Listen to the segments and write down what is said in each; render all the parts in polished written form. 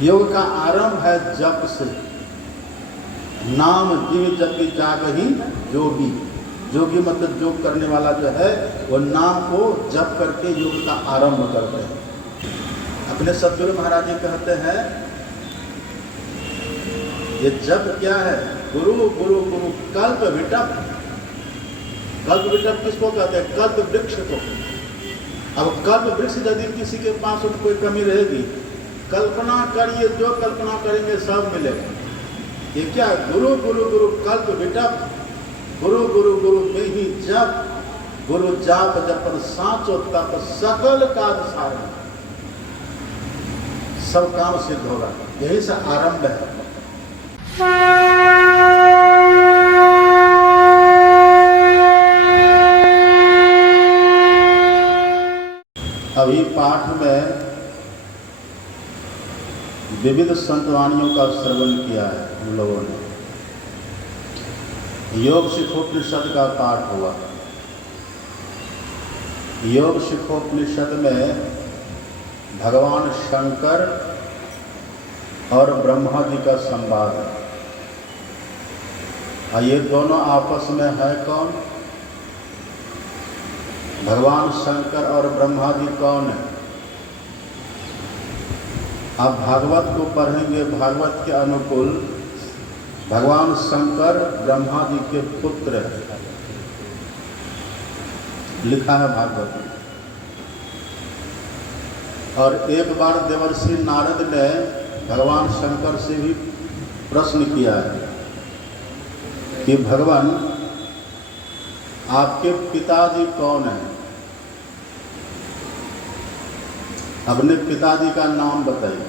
योग का आरंभ है जप से। नाम जिव जपि जागहि जोगी। जोगी मतलब योग करने वाला जो है वो नाम को जप करके योग का आरंभ करते हैं। अपने सद्गुरु महाराज जी कहते हैं ये जप क्या है? गुरु गुरु गुरु कल्प विटप। कल्प विटप किसको कहते हैं? कल्प वृक्ष को। अब कल्प वृक्ष यदि किसी के पास उसमें कोई कमी रहेगी, कल्पना करिए, जो कल्पना करेंगे सब मिलेगा। ये क्या है? गुरु गुरु गुरु कल्प विटप। गुरु गुरु गुरु में ही जप। गुरु जाप जपन साचो तप सकल काज सारण। सब काम सिद्ध होगा। यही से आरंभ है। अभी पाठ में विविध संतवाणियों का श्रवण किया है हम लोगों ने। योग शिखोपनिषद का पाठ हुआ। योग शिखोपनिषद में भगवान शंकर और ब्रह्मा जी का संवाद है। ये दोनों आपस में है कौन? भगवान शंकर और ब्रह्मा जी कौन है? आप भागवत को पढ़ेंगे, भागवत के अनुकूल भगवान शंकर ब्रह्मा जी के पुत्र है, लिखा है भागवत में। और एक बार देवर्षि नारद ने भगवान शंकर से भी प्रश्न किया है कि भगवान आपके पिताजी कौन हैं? अपने पिताजी का नाम बताइए।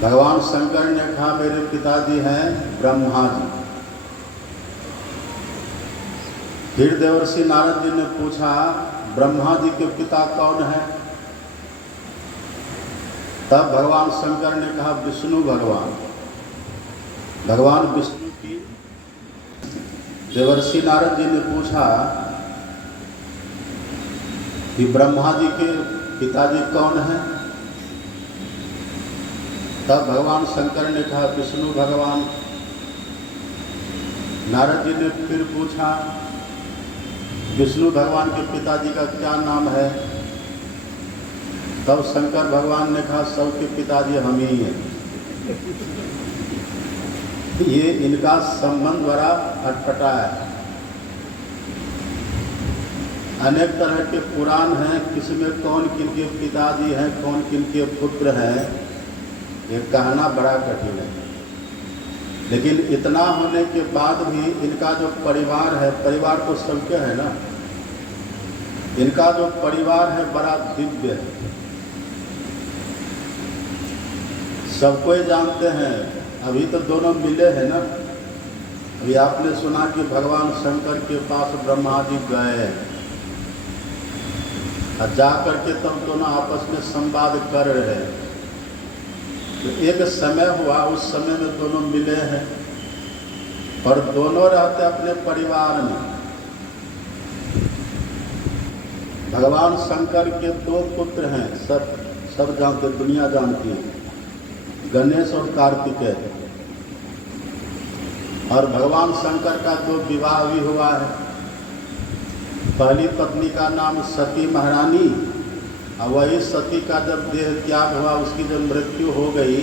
भगवान शंकर ने कहा मेरे पिताजी हैं ब्रह्मा जी। फिर देवर्षि नारद जी ने पूछा ब्रह्मा जी के पिता कौन है? तब भगवान शंकर ने कहा विष्णु भगवान। भगवान विष्णु की। देवर्षि नारद जी ने पूछा कि ब्रह्मा जी के पिताजी कौन हैं? तब भगवान शंकर ने कहा विष्णु भगवान। नारद जी ने फिर पूछा विष्णु भगवान के पिताजी का क्या नाम है? तब शंकर भगवान ने कहा सबके पिताजी हम ही हैं। ये इनका संबंध बड़ा खटखटा है। अनेक तरह के पुराण हैं, किसमें कौन किनके पिताजी हैं, कौन किनके पुत्र हैं, ये कहना बड़ा कठिन है। लेकिन इतना होने के बाद भी इनका जो परिवार है, परिवार तो सबके है ना, इनका जो परिवार है बड़ा दिव्य है। सबको ही जानते हैं। अभी तो दोनों मिले हैं ना। अभी आपने सुना कि भगवान शंकर के पास ब्रह्मा जी गए और जा करके तब दोनों आपस में संवाद कर रहे हैं। तो एक समय हुआ, उस समय में दोनों मिले हैं और दोनों रहते अपने परिवार में। भगवान शंकर के दो पुत्र हैं, सब जानते, दुनिया जानती है, गणेश और कार्तिकेय। और भगवान शंकर का जो विवाह भी हुआ है, पहली पत्नी का नाम सती महारानी, और वही सती का जब देह त्याग हुआ, उसकी जब मृत्यु हो गई,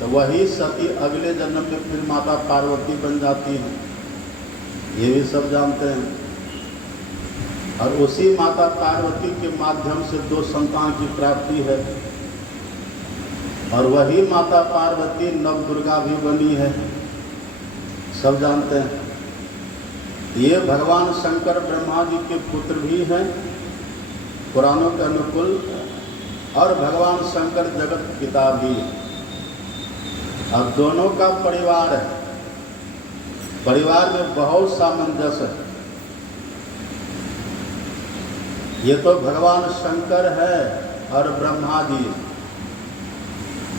तो वही सती अगले जन्म में फिर माता पार्वती बन जाती हैं। ये भी सब जानते हैं। और उसी माता पार्वती के माध्यम से दो संतान की प्राप्ति है। और वही माता पार्वती नव दुर्गा भी बनी है, सब जानते हैं। ये भगवान शंकर ब्रह्मा जी के पुत्र भी हैं पुराणों के अनुकूल, और भगवान शंकर जगत पिता भी है। अब दोनों का परिवार है। परिवार में बहुत सामंजस्य है। ये तो भगवान शंकर है और ब्रह्मा जी,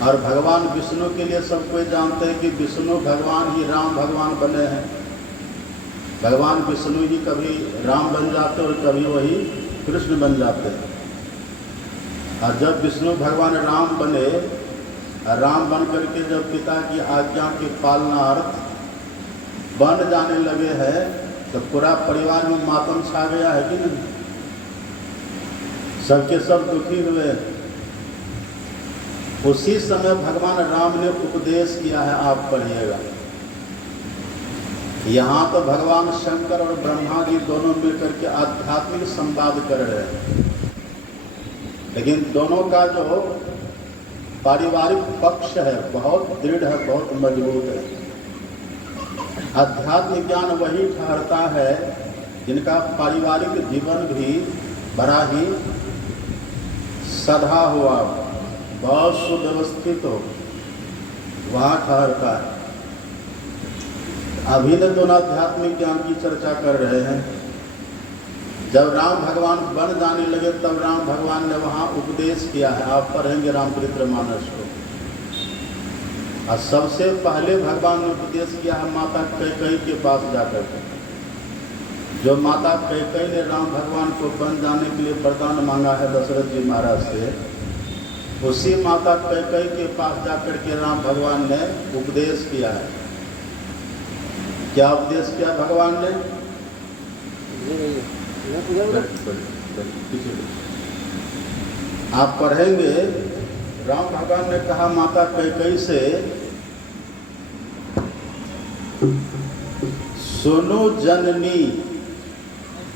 और भगवान विष्णु के लिए सब कोई जानते हैं कि विष्णु भगवान ही राम भगवान बने हैं। भगवान विष्णु ही कभी राम बन जाते और कभी वही कृष्ण बन जाते हैं। और जब विष्णु भगवान राम बने, राम बन करके जब पिता की आज्ञा के पालनार्थ बन जाने लगे हैं, तो पूरा परिवार में मातम छा गया है कि नहीं? सबके सब दुखी हुए। उसी समय भगवान राम ने उपदेश किया है, आप पढ़िएगा। यहाँ तो भगवान शंकर और ब्रह्मा जी दोनों मिलकर के आध्यात्मिक संवाद कर रहे हैं, लेकिन दोनों का जो पारिवारिक पक्ष है बहुत दृढ़ है, बहुत मजबूत है। आध्यात्मिक ज्ञान वही ठहरता है जिनका पारिवारिक जीवन भी बड़ा ही सधा हुआ, बहुत सुव्यवस्थित हो, वहाँ ठहरता है। अभी न दोनों आध्यात्मिक ज्ञान की चर्चा कर रहे हैं। जब राम भगवान बन जाने लगे तब राम भगवान ने वहाँ उपदेश किया है, आप पढ़ेंगे रामचरितमानस को। और सबसे पहले भगवान ने उपदेश किया है माता कैकेयी के पास जाकर के। जो माता कैकेयी ने राम भगवान को बन जाने के लिए वरदान मांगा है दशरथ जी महाराज से, उसी माता कैकेयी के पास जाकर के राम भगवान ने उपदेश किया है। क्या उपदेश किया भगवान ने? आप पढ़ेंगे, राम भगवान ने कहा माता कैकेयी से, सुनो जननी,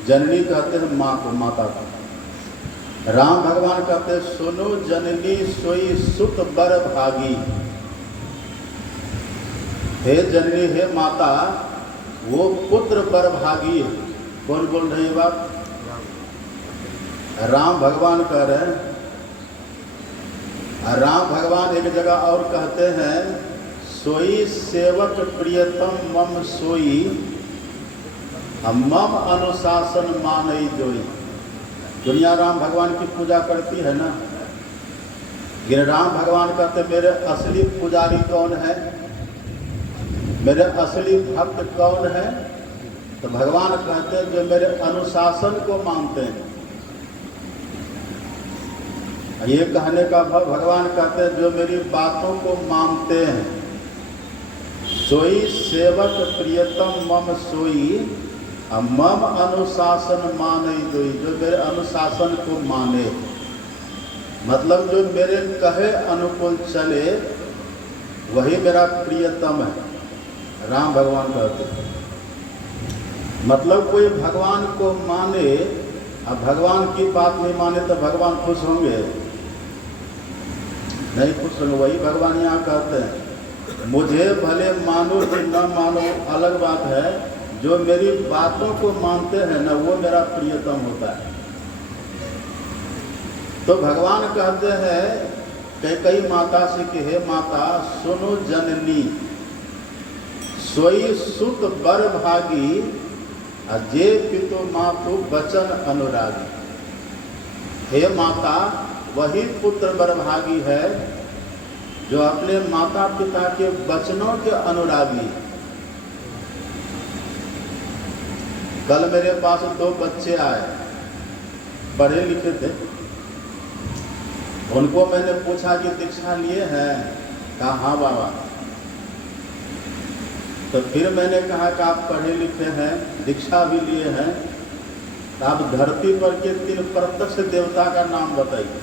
जननी कहते हैं माँ को, माता को। राम भगवान कहते हैं सुनो जननी सोई सुत बर भागी। हे जननी, हे माता, वो पुत्र बर भागी है। कौन बोल रही है बात? राम भगवान कह रहे हैं। राम भगवान एक जगह और कहते हैं, सोई सेवक प्रियतम मम सोई, मम अनुशासन मानई जोई। दुनिया राम भगवान की पूजा करती है ना, लेकिन राम भगवान कहते मेरे असली पुजारी कौन है, मेरे असली भक्त कौन है? तो भगवान कहते हैं जो मेरे अनुशासन को मानते हैं। ये कहने का भाव भगवान कहते हैं जो मेरी बातों को मानते हैं। सोई सेवक प्रियतम मम सोई, मम अनुशासन माने जोई। जो मेरे अनुशासन को माने, मतलब जो मेरे कहे अनुकूल चले, वही मेरा प्रियतम है। राम भगवान कहते हैं। मतलब कोई भगवान को माने, अब भगवान की बात नहीं माने तो भगवान खुश होंगे? नहीं खुश होंगे। वही भगवान यहाँ कहते हैं, मुझे भले मानो कि न मानो अलग बात है, जो मेरी बातों को मानते हैं ना, वो मेरा प्रियतम होता है। तो भगवान कहते हैं कैकेयी माता से कि हे माता, सुनो जननी, सोई सुत बर भागी, जे पितो मातु वचन अनुरागी। हे माता, वही पुत्र बरभागी है जो अपने माता पिता के वचनों के अनुरागी। कल मेरे पास 2 बच्चे आए, पढ़े लिखे थे। उनको मैंने पूछा कि दीक्षा लिए हैं? कहा हाँ बाबा। तो फिर मैंने कहा कि आप पढ़े लिखे हैं, दीक्षा भी लिए हैं, तो आप धरती पर के 3 प्रत्यक्ष देवता का नाम बताइए।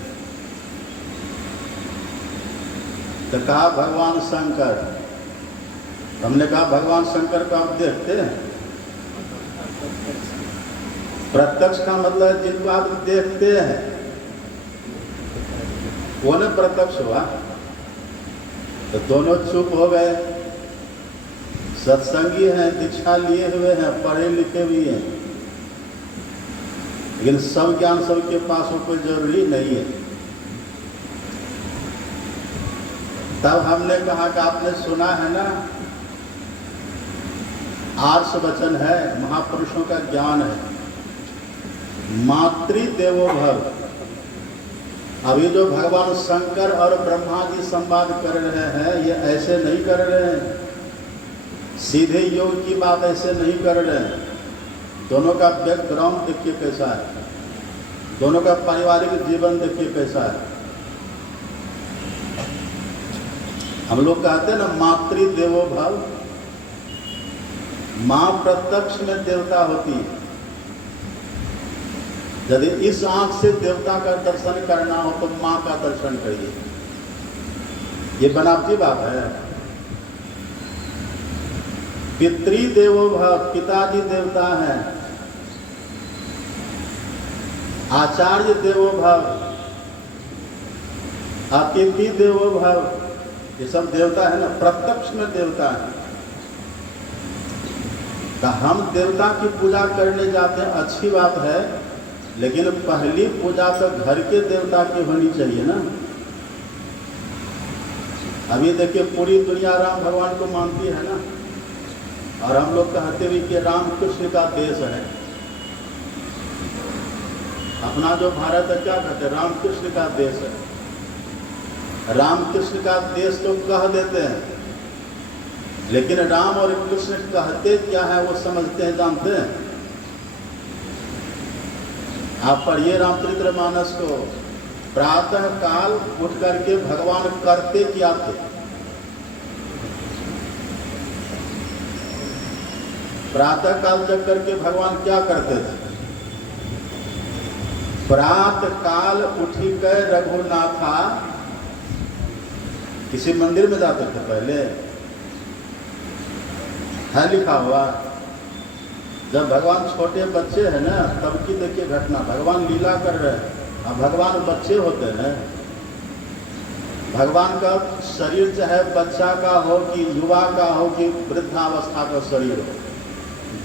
तो कहा भगवान शंकर। हमने कहा भगवान शंकर को आप देखते हैं? प्रत्यक्ष का मतलब जिनको आप देखते हैं वो न प्रत्यक्ष हुआ। तो दोनों चुप हो गए। सत्संगी हैं, दीक्षा लिए हुए हैं, पढ़े लिखे भी हैं, लेकिन सब ज्ञान सबके पास हो कोई जरूरी नहीं है। तब हमने कहा कि आपने सुना है ना, आर्ष वचन है, महापुरुषों का ज्ञान है, मातृ देवो भव। अभी जो भगवान शंकर और ब्रह्मा जी संवाद कर रहे हैं, ये ऐसे नहीं कर रहे हैं, सीधे योग की बात ऐसे नहीं कर रहे हैं। दोनों का बैकग्राउंड देखिए कैसा है, दोनों का पारिवारिक जीवन देखिए कैसा है। हम लोग कहते हैं ना मातृ देवो भव, माँ प्रत्यक्ष में देवता होती है। यदि इस आंख से देवता का दर्शन करना हो तो माँ का दर्शन करिए, ये बनावटी बात है। पितृदेवो भव, पिताजी देवता हैं। आचार्य देवो भव, अतिथि देवो भव, ये सब देवता है ना, प्रत्यक्ष में देवता है। तो हम देवता की पूजा करने जाते हैं, अच्छी बात है, लेकिन पहली पूजा तो घर के देवता की होनी चाहिए ना। अभी देखिए पूरी दुनिया राम भगवान को मानती है ना, और हम लोग कहते भी कि राम कृष्ण का देश है। अपना जो भारत है क्या कहते हैं, राम कृष्ण का देश है। राम कृष्ण का देश तो कह देते हैं, लेकिन राम और कृष्ण कहते क्या है वो समझते हैं, जानते हैं? आप पढ़िए रामचरितमानस को। प्रातः काल उठ करके भगवान करते क्या थे? प्रातः काल जग करके भगवान क्या करते थे? प्रातः काल उठी कर रघुनाथा, किसी मंदिर में जाते थे पहले, है लिखा हुआ। जब भगवान छोटे बच्चे हैं ना, तब की देखिए घटना, भगवान लीला कर रहे हैं। अब भगवान बच्चे होते हैं, भगवान का शरीर चाहे बच्चा का हो कि युवा का हो कि वृद्धावस्था का शरीर हो,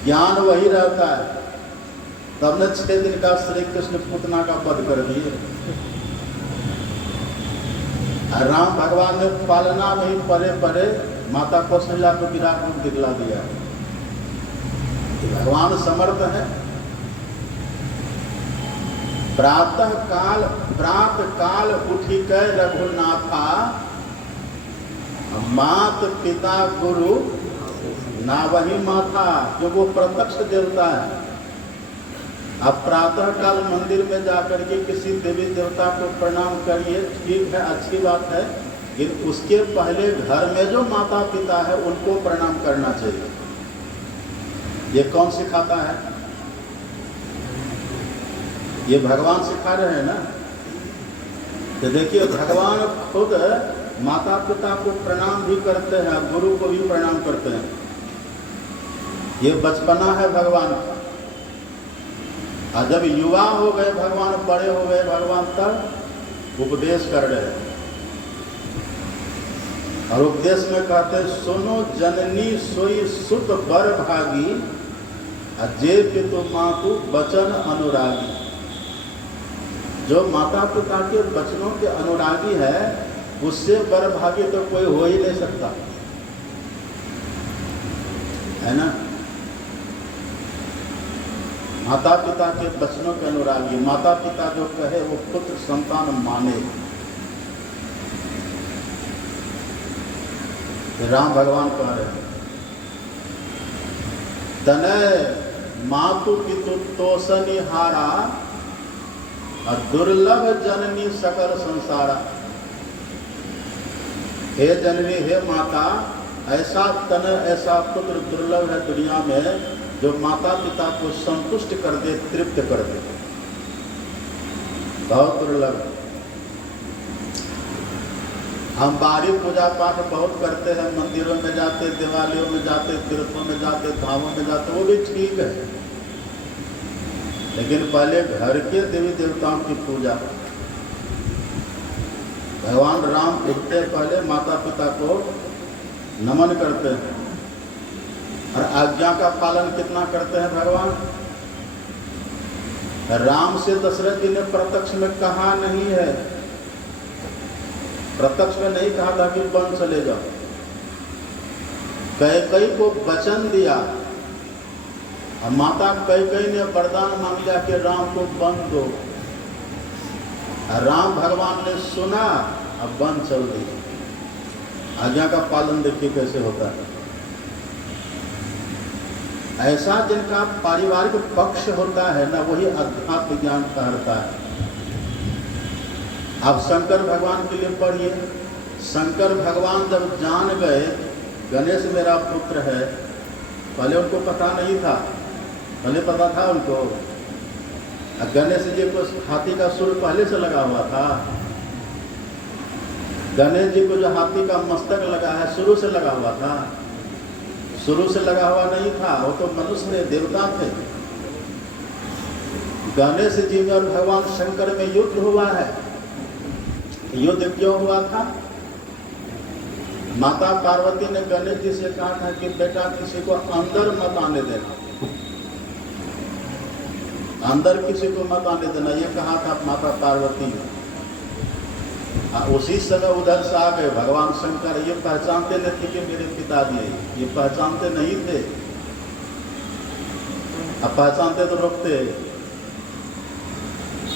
ज्ञान वही रहता है। तब ने 6 दिन का श्री कृष्ण पुतना का वध कर दिए। राम भगवान ने पालना में ही परे परे माता कौशल्या को विराट रूप दिखला दिया। भगवान समर्थ है। प्रातः काल उठी कर रघुनाथा, मात पिता गुरु ना वही माथा, जो वो प्रत्यक्ष देवता है। अब प्रातः काल मंदिर में जाकर के किसी देवी देवता को प्रणाम करिए, ठीक है, अच्छी बात है, लेकिन उसके पहले घर में जो माता पिता है उनको प्रणाम करना चाहिए। ये कौन सिखाता है? ये भगवान सिखा रहे हैं ना। तो देखिए भगवान खुद माता पिता को प्रणाम भी करते हैं, गुरु को भी प्रणाम करते हैं। ये बचपना है भगवान का। और जब युवा हो गए भगवान, बड़े हो गए भगवान, तब उपदेश कर रहे हैं। और उपदेश में कहते हैं, सुनो जननी सोई सुत बर भागी, जे पितु मातु बचन अनुरागी। जो माता पिता के वचनों के अनुरागी है, उससे बर भागी तो कोई हो ही नहीं सकता, है ना। माता पिता के वचनों के अनुरागी, माता पिता जो कहे वो पुत्र संतान माने। राम भगवान कह रहे हैं, तनय मातु पितु तोषनिहारा, दुर्लभ जननी सकल संसारा। हे जननी, हे माता, ऐसा तन ऐसा पुत्र दुर्लभ है दुनिया में जो माता पिता को संतुष्ट कर दे, तृप्त कर दे, बहुत दुर्लभ। हम बाहरी पूजा पाठ बहुत करते हैं, मंदिरों में जाते, दिवालियों में जाते, तीर्थों में जाते, धामों में जाते, वो भी ठीक है, लेकिन पहले घर के देवी देवताओं की पूजा। भगवान राम उठते पहले माता पिता को नमन करते हैं, और आज्ञा का पालन कितना करते हैं भगवान। राम से दशरथ जी ने प्रत्यक्ष में कहा नहीं है, प्रत्यक्ष में नहीं कहा था कि वन चले जाओ। कैकेयी को वचन दिया, और माता कैकेयी ने वरदान मांग लिया कि राम को वन दो। राम भगवान ने सुना, अब वन चल दी। आज्ञा का पालन देखिए कैसे होता है। ऐसा जिनका पारिवारिक पक्ष होता है ना, वही अध्यात्म ज्ञान कहता है। आप शंकर भगवान के लिए पढ़िए, शंकर भगवान जब जान गए गणेश मेरा पुत्र है, पहले उनको पता नहीं था, पहले पता था उनको? गणेश जी को हाथी का सुर पहले से लगा हुआ था। गणेश जी को जो हाथी का मस्तक लगा है शुरू से लगा हुआ था? शुरू से लगा हुआ नहीं था, वो तो मनुष्य थे, देवता थे। गणेश जी में और भगवान शंकर में युद्ध हुआ है। युद्ध क्यों हुआ था? माता पार्वती ने गणेश जी से कहा था कि बेटा किसी को अंदर मत आने देना, अंदर किसी को मत आने देना, ये कहा था माता पार्वती ने। उसी समय उधर से आ गए भगवान शंकर। ये पहचानते नहीं थे कि मेरे पिताजी, ये पहचानते नहीं थे। अब पहचानते तो रोकते।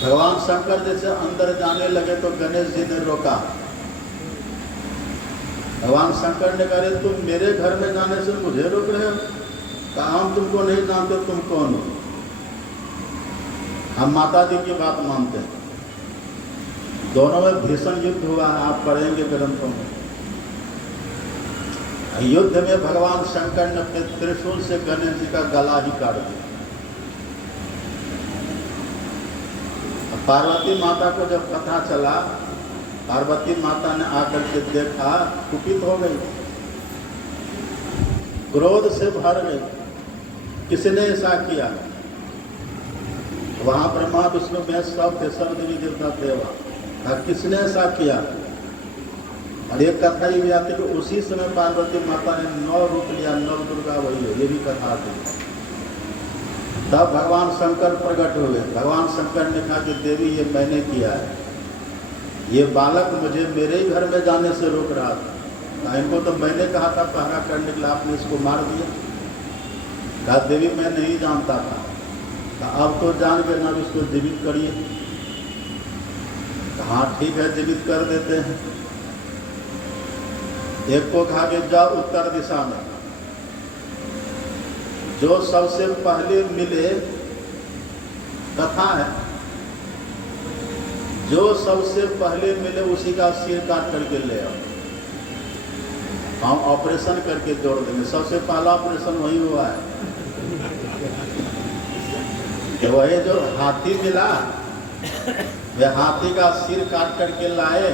भगवान शंकर जैसे अंदर जाने लगे तो गणेश जी ने रोका। भगवान शंकर ने कहा तुम मेरे घर में जाने से मुझे रोक रहे हो? कहा हम तुमको नहीं जानते, तुम कौन हो? हम माता जी की बात मानते हैं। दोनों में भीषण युद्ध हुआ है, आप पढ़ेंगे ग्रंथों में। युद्ध में भगवान शंकर ने अपने त्रिशूल से गणेश जी का गला ही काट दिया। पार्वती माता को जब पता चला, पार्वती माता ने आकर के देखा, कुपित हो गई, क्रोध से भर गई। किसने ऐसा किया? वहां ब्रह्मा विष्णु में सब थे, सब देवी देवता थे वहां। किसने ऐसा किया? और एक कथा ये भी आती है कि उसी समय पार्वती माता ने 9 रूप लिया, 9 दुर्गा वही है, ये भी कथा थी। तब भगवान शंकर प्रकट हुए। भगवान शंकर ने कहा कि देवी ये मैंने किया है, ये बालक मुझे मेरे ही घर में जाने से रोक रहा था। इनको तो मैंने कहा था पहरा करने के लिए, आपने इसको मार दिया। कहा देवी मैं नहीं जानता था। कहा अब तो जान गए ना, इसको जीवित करिए। हाँ ठीक है, जीवित कर देते हैं। एक को कहा कि जाओ उत्तर दिशा में, जो सबसे पहले मिले, कथा है, जो सबसे पहले मिले उसी का सिर काट करके ले आओ, हम ऑपरेशन करके जोड़ देंगे। सबसे पहला ऑपरेशन वही हुआ है। वही जो हाथी मिला, वे हाथी का सिर काट करके लाए।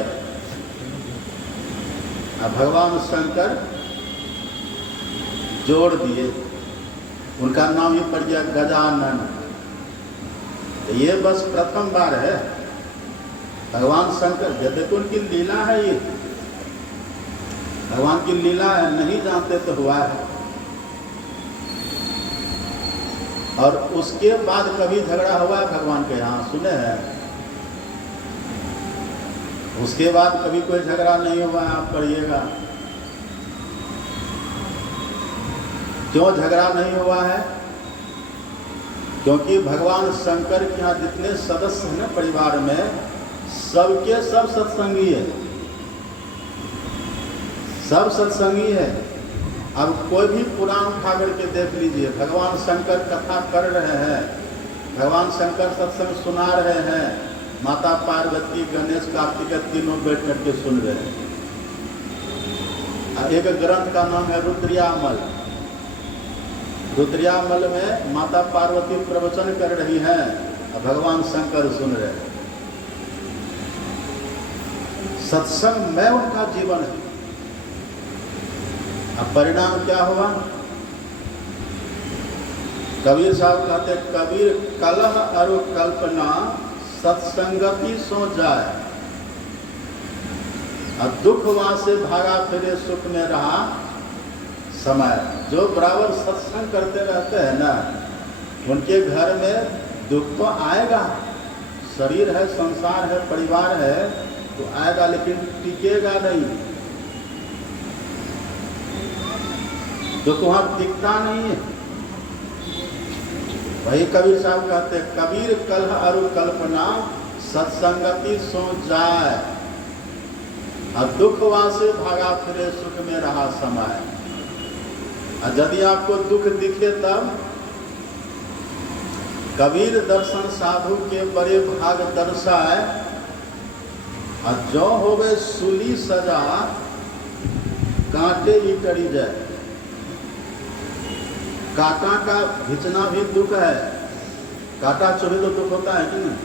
अब भगवान शंकर जोड़ दिए, उनका नाम ही पड़ गया गजानन। ये बस प्रथम बार है भगवान शंकर, जब उनकी लीला है, ये भगवान की लीला है, नहीं जानते तो हुआ है। और उसके बाद कभी झगड़ा हुआ है भगवान के यहाँ, सुने हैं? उसके बाद कभी कोई झगड़ा नहीं हुआ है, आप पढ़िएगा। क्यों झगड़ा नहीं हुआ है? क्योंकि भगवान शंकर के यहाँ जितने सदस्य हैं ना परिवार में, सबके सब सत्संगी है, सब सत्संगी है। अब कोई भी पुराण उठा करके देख लीजिए, भगवान शंकर कथा कर रहे हैं, भगवान शंकर सत्संग सुना रहे हैं, माता पार्वती गणेश कार्तिक तीनों बैठ करके सुन रहे हैं। एक ग्रंथ का नाम है रुद्रियामल। रुद्रियामल में माता पार्वती प्रवचन कर रही हैं और भगवान शंकर सुन रहे हैं। सत्संग में उनका जीवन है। अब परिणाम क्या हुआ? कबीर साहब कहते, कबीर कलह अरु कल्पना सत्संगति सो जाए, अब दुख वहां से भागा फिरे सुख में रहा समय। जो बराबर सत्संग करते रहते हैं ना, उनके घर में दुख तो आएगा, शरीर है, संसार है, परिवार है, तो आएगा, लेकिन टिकेगा नहीं। दुख वहां टिकता नहीं है। वही कबीर साहब कहते, कबीर कलह अरु कल्पना सत्संगति सो जाए, अब दुख वहां से भागा फिरे सुख में रहा समय। यदि आपको दुख दिखे तब कबीर दर्शन साधु के बड़े भाग दर्शाए, और जो हो गए सूली सजा कांटे ही टड़ी जाए। कांटा का घिंचना भी दुख है, कांटा चुभे तो दुख होता है कि नहीं,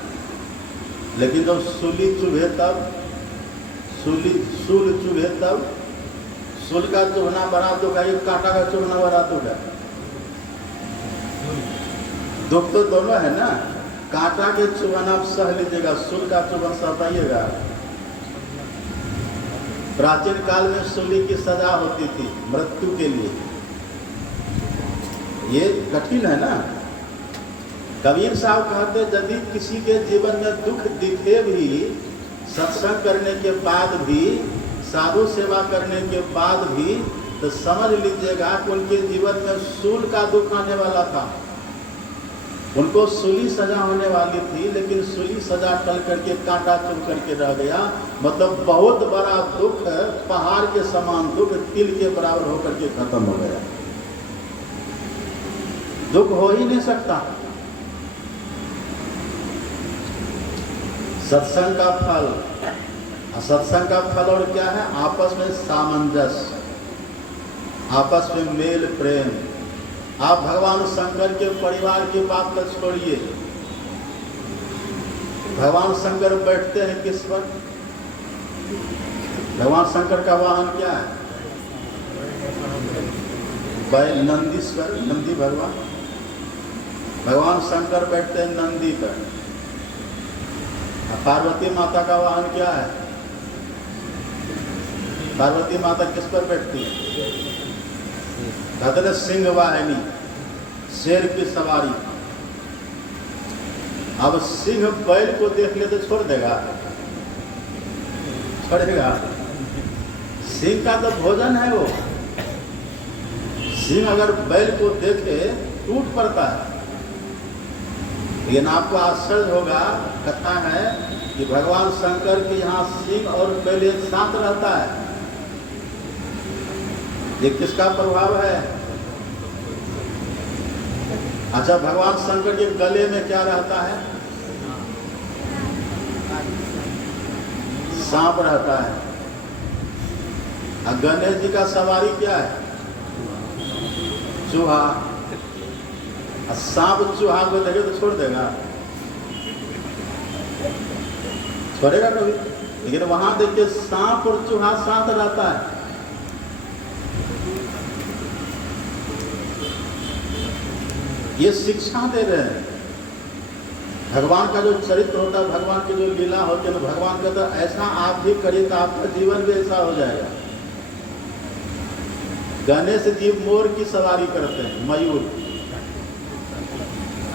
लेकिन जब सूली चुभे तब, सूल चुभे तब, सूल का चुभना बड़ा दुख है, कांटा का चुभना बड़ा दुख है। दुख तो दोनों है ना, कांटा के चुभन आप सह लीजिएगा, सूल का चुभन सह पाइएगा। प्राचीन काल में सूली की सजा होती थी मृत्यु के लिए, ये कठिन है ना। कबीर साहब कहते यदि किसी के जीवन में दुख दिखे भी, सत्संग करने के बाद भी, साधु सेवा करने के बाद भी, तो समझ लीजिएगा कि उनके जीवन में सूल का दुख आने वाला था। उनको सूली सजा होने वाली थी, लेकिन सूली सजा टल करके कांटा चुभ करके रह गया। मतलब बहुत बड़ा दुख, पहाड़ के समान दुख तिल के बराबर होकर के खत्म हो गया। दुख हो ही नहीं सकता। सत्संग का फल, सत्संग का फल और क्या है? आपस में सामंजस्य, आपस में मेल प्रेम। आप भगवान शंकर के परिवार की बात को छोड़िए, भगवान शंकर बैठते हैं किस पर? भगवान शंकर का वाहन क्या है? बैल, नंदीश्वर, नंदी भगवान। भगवान शंकर बैठते हैं नंदी पर। पार्वती माता का वाहन क्या है? पार्वती माता किस पर बैठती है? कहते हैं सिंह वाहिनी, शेर की सवारी। अब सिंह बैल को देख ले तो छोड़ देगा? छोड़ेगा? सिंह का तो भोजन है वो। सिंह अगर बैल को देखे टूट पड़ता है। लेकिन आपको आश्चर्य होगा, कथा है कि भगवान शंकर के यहाँ सिंह और बैल एक साथ रहता है। ये किसका प्रभाव है? अच्छा, भगवान शंकर के गले में क्या रहता है? सांप रहता है। और गणेश जी का सवारी क्या है? चूहा। सांप चूहा को देखे तो छोड़ देगा? छोड़ेगा कभी? लेकिन वहां देखिए सांप और चूहा साथ रहता है। ये शिक्षा दे रहे हैं। भगवान का जो चरित्र होता है, भगवान की जो लीला होती है, भगवान कहता है ऐसा आप भी करिए तो आपका जीवन भी ऐसा हो जाएगा। गणेश जी मोर की सवारी करते हैं, मयूर।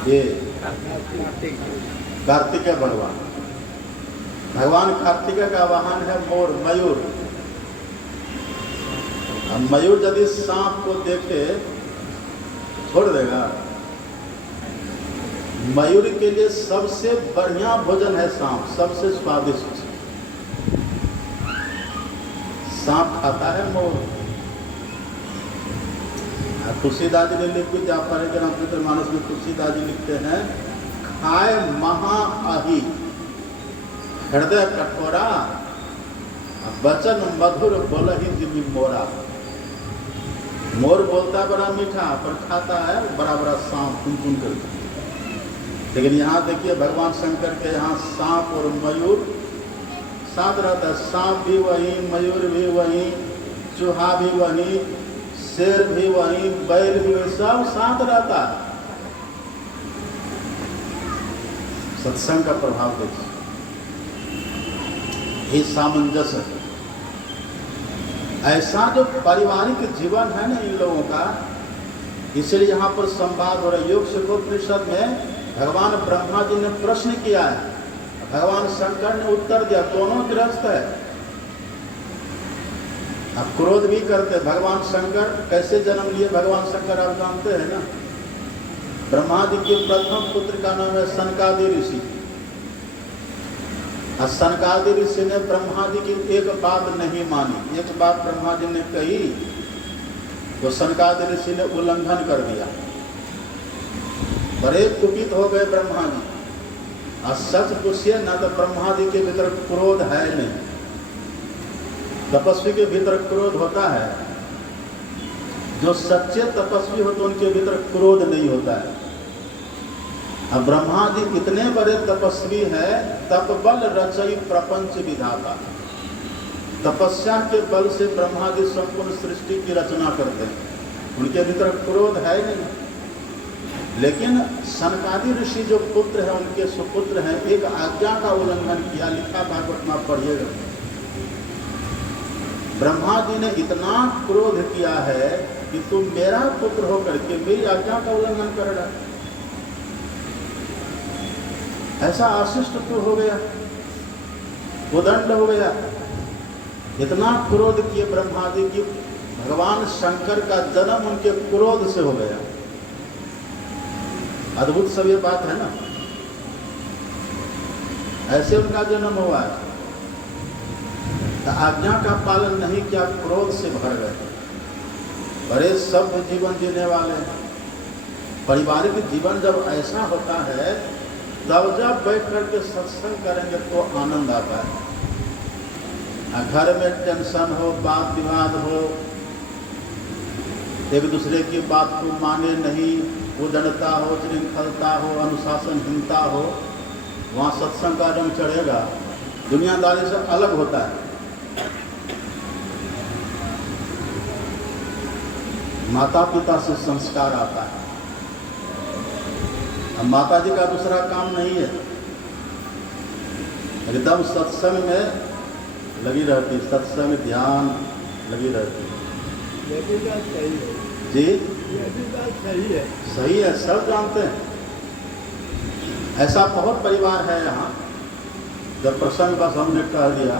ये कार्तिकेय भगवान, भगवान कार्तिकेय का वाहन है मोर, मयूर। अब मयूर यदि सांप को देखे छोड़ देगा? मयूर के लिए सबसे बढ़िया भोजन है सांप, सबसे स्वादिष्ट। सांप खाता है मोर। तुलसीदास जी ने लिखी, जापान के रामचरित मानस में तुलसीदास जी लिखते हैं, खाए महा अहि हृदय कठोरा, वचन मधुर बोलहि जिमि मोरा। मोर बोलता बड़ा मीठा, पर खाता है बड़ा बड़ा सांप चुन चुन कर। लेकिन यहाँ देखिए भगवान शंकर के यहाँ सांप और मयूर साथ रहता है। सांप भी वही, मयूर भी वही, चूहा भी वही, शेर भी वही, बैल भी वही, सब साथ रहता है। सत्संग का प्रभाव देखिए, ये सामंजस्य है। ऐसा जो पारिवारिक जीवन है ना इन लोगों का, इसलिए यहाँ पर संवाद हो रहा है। योग शिखोपनिषद में भगवान ब्रह्मा जी ने प्रश्न किया है, भगवान शंकर ने उत्तर दिया। दोनों गृहस्थ है। अब क्रोध भी करते। भगवान शंकर कैसे जन्म लिए? भगवान शंकर आप जानते हैं ना, ब्रह्मा जी के प्रथम पुत्र का नाम है सनकादि ऋषि। और सनकादि ऋषि ने ब्रह्मा जी की एक बात नहीं मानी। एक बात ब्रह्मा जी ने कही तो सनकादि ऋषि ने उल्लंघन कर दिया। बड़े कुपित हो गए ब्रह्मा जी। और सच पूछिए ना तो ब्रह्मादि के भीतर क्रोध है नहीं, तपस्वी के भीतर क्रोध होता है। जो सच्चे तपस्वी होते उनके भीतर क्रोध नहीं होता है। अब ब्रह्मा जी इतने बड़े तपस्वी हैं, तप बल रचई प्रपंच विधाता। तपस्या के बल से ब्रह्मा जी संपूर्ण सृष्टि की रचना करते हैं, उनके भीतर क्रोध है नहीं। लेकिन सनकादि ऋषि जो पुत्र हैं, उनके सुपुत्र हैं, एक आज्ञा का उल्लंघन किया। लिखा भागवत में पढ़िएगा, ब्रह्मा जी ने इतना क्रोध किया है कि तुम मेरा पुत्र होकर के मेरी आज्ञा का उल्लंघन कर रहा है। ऐसा अशिष्ट तो हो गया, उदंड हो गया। इतना क्रोध किए ब्रह्मा जी की भगवान शंकर का जन्म उनके क्रोध से हो गया। अद्भुत सब ये बात है ना, ऐसे उनका जन्म हुआ है। तो आज्ञा का पालन नहीं किया, क्रोध से भर गए। बड़े सभ्य जीवन जीने वाले हैं। पारिवारिक जीवन जब ऐसा होता है, तब जब बैठ करके सत्संग करेंगे तो आनंद आता है। घर में टेंशन हो, वाद विवाद हो, एक दूसरे की बात को माने नहीं, उदंडता हो, श्रृंखलता हो, अनुशासनहीनता हो, वहाँ सत्संग का रंग चढ़ेगा, दुनियादारी से अलग होता है। माता पिता से संस्कार आता है। अब माता जी का दूसरा काम नहीं है, एकदम सत्संग में लगी रहती, सत्संग ध्यान लगी रहती। ये भी बात सही है जी, ये भी बात सही है। सही है, सब जानते हैं। ऐसा बहुत परिवार है यहाँ, जब प्रसंग बस हमने कह दिया,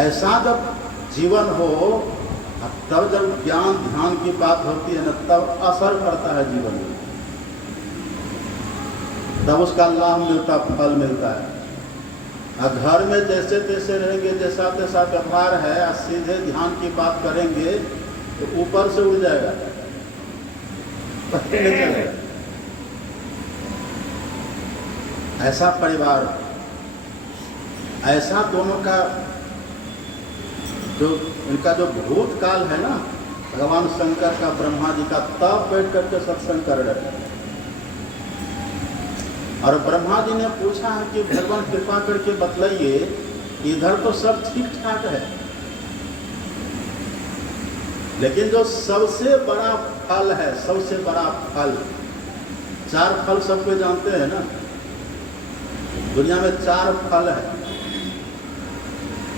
ऐसा जब जीवन हो, तब जब ज्ञान ध्यान की बात होती है ना, तब असर पड़ता है जीवन में, तब उसका लाभ मिलता, फल मिलता है। और घर में जैसे तैसे रहेंगे, जैसा तैसा व्यवहार है, और सीधे ध्यान की बात करेंगे तो ऊपर से उड़ जाएगा, पत्ते नहीं चलेगा। ऐसा परिवार, ऐसा दोनों का जो इनका जो भूतकाल है ना, भगवान शंकर का, ब्रह्मा जी का, तब बैठ करके सत्संग कर रहे हैं। और ब्रह्मा जी ने पूछा है कि भगवान कृपा करके बतलाइए, इधर तो सब ठीक ठाक है, लेकिन जो सबसे बड़ा फल है, सबसे बड़ा फल, 4 फल सबको जानते हैं ना, दुनिया में 4 फल है,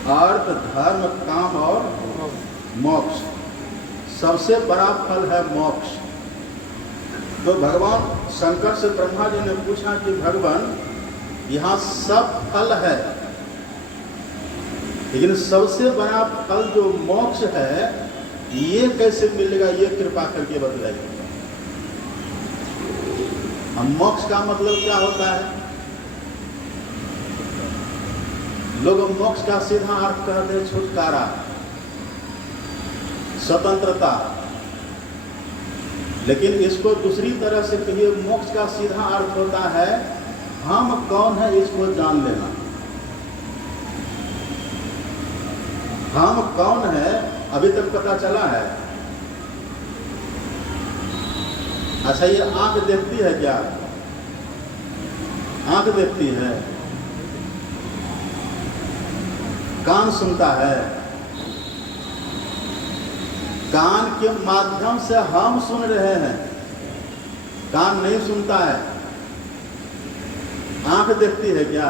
अर्थ, धर्म, काम और मोक्ष। सबसे बड़ा फल है मोक्ष। तो भगवान शंकर से ब्रह्मा जी ने पूछा कि भगवान, यहाँ सब फल है, लेकिन सबसे बड़ा फल जो मोक्ष है, ये कैसे मिलेगा, ये कृपा करके बतलाइए। मोक्ष का मतलब क्या होता है? लोग मोक्ष का सीधा अर्थ कहते हैं छुटकारा, स्वतंत्रता, लेकिन इसको दूसरी तरह से कहिए, मोक्ष का सीधा अर्थ होता है हम कौन है इसको जान लेना। हम कौन है अभी तक पता चला है? अच्छा, ये आंख देखती है क्या? आंख देखती है। कान सुनता है, कान के माध्यम से हम सुन रहे हैं, कान नहीं सुनता है। आंख देखती है क्या?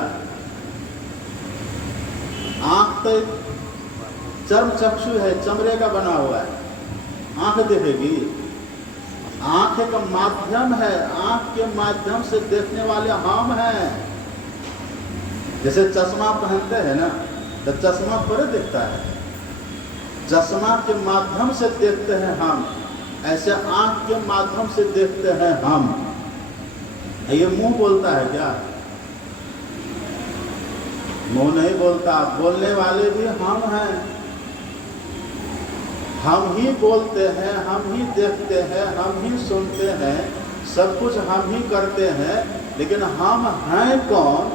आंख तो चर्म चक्षु है, चमड़े का बना हुआ है, आंख देखेगी? आंख का माध्यम है, आंख के माध्यम से देखने वाले हम हैं। जैसे चश्मा पहनते हैं ना, तो चश्मा थोड़े दिखता है, चश्मा के माध्यम से देखते हैं हम, ऐसे आंख के माध्यम से देखते हैं हम। ये मुंह बोलता है क्या? मुंह नहीं बोलता, बोलने वाले भी हम हैं। हम ही बोलते हैं, हम ही देखते हैं, हम ही सुनते हैं, सब कुछ हम ही करते हैं, लेकिन हम हैं कौन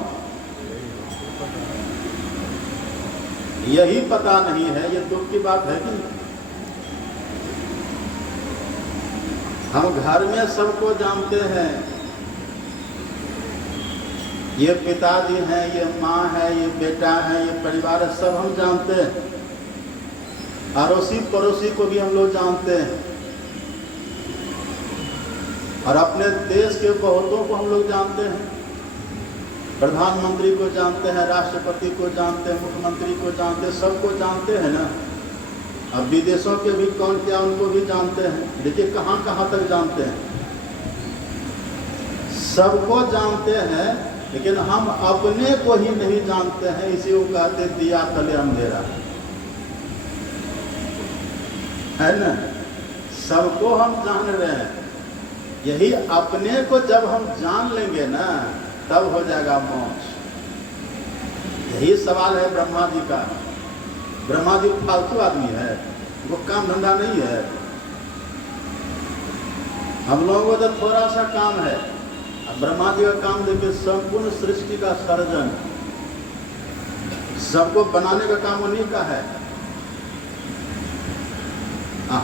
यही पता नहीं है। ये दुख की बात है कि हम घर में सबको जानते हैं, ये पिताजी हैं, ये माँ है, ये बेटा है, ये परिवार है, सब हम जानते हैं। अड़ोसी पड़ोसी को भी हम लोग जानते हैं, और अपने देश के बहुतों को हम लोग जानते हैं। प्रधानमंत्री को जानते हैं, राष्ट्रपति को जानते हैं, मुख्यमंत्री को जानते हैं, सबको जानते हैं ना। अब विदेशों के भी कौन क्या उनको भी जानते हैं। देखिए कहाँ कहाँ तक जानते हैं, सबको जानते हैं, लेकिन हम अपने को ही नहीं जानते हैं। इसी को कहते दिया तले अंधेरा, है ना। सबको हम जान रहे हैं, यही अपने को जब हम जान लेंगे ना तब हो जाएगा मोक्ष। यही सवाल है ब्रह्मा जी का। ब्रह्मा जी फालतू आदमी है, वो काम धंधा नहीं है। हम लोगों को तो थोड़ा सा काम है। अब ब्रह्मा जी का काम देखिए, संपूर्ण सृष्टि का सर्जन, सबको बनाने का काम उन्हीं का है।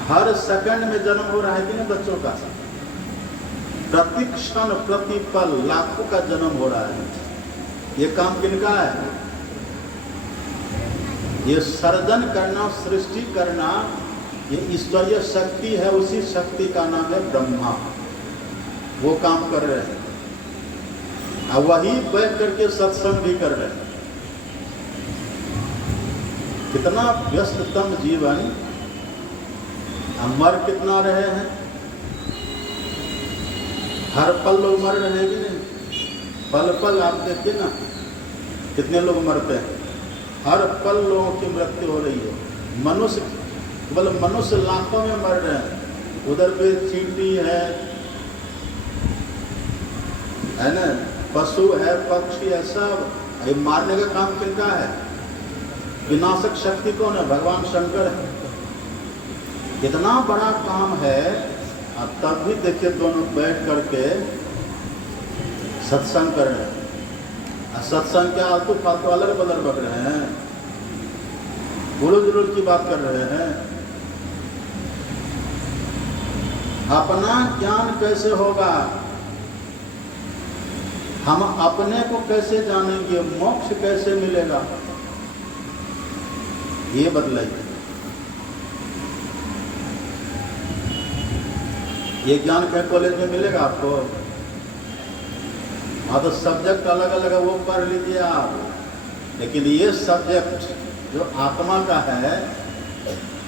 हर सेकंड में जन्म हो रहा है कि नहीं बच्चों का, प्रति क्षण प्रति पल लाखों का जन्म हो रहा है। ये काम किनका है? ये सर्जन करना, सृष्टि करना, ये ईश्वरीय शक्ति है। उसी शक्ति का नाम है ब्रह्मा। वो काम कर रहे हैं, और वही बैठ करके सत्संग भी कर रहे हैं। कितना व्यस्ततम जीवन, मर कितना रहे हैं, हर पल लोग मर रहे हैं कि नहीं? पल पल आप देखिए ना कितने लोग मरते हैं, हर पल लोगों की मृत्यु हो रही है। मनुष्य केवल मनुष्य लाखों में मर रहे हैं। उधर पे चींटी है ना, पशु है, पक्षी है, सब। ये मारने का काम किनका है? विनाशक शक्ति कौन है? भगवान शंकर है। कितना बड़ा काम है, और तब भी देखिए दोनों बैठ करके सत्संग कर रहे हैं। सत्संग क्या आलतू फालतू अलग बदल बक रहे हैं, बुलुल जुलुल की बात कर रहे हैं। अपना ज्ञान कैसे होगा? हम अपने को कैसे जानेंगे? मोक्ष कैसे मिलेगा? ये बदलाइए। ये ज्ञान क्या कॉलेज में मिलेगा आपको? हाँ, तो सब्जेक्ट अलग अलग है, वो पढ़ लीजिए आप। लेकिन ये सब्जेक्ट जो आत्मा का है,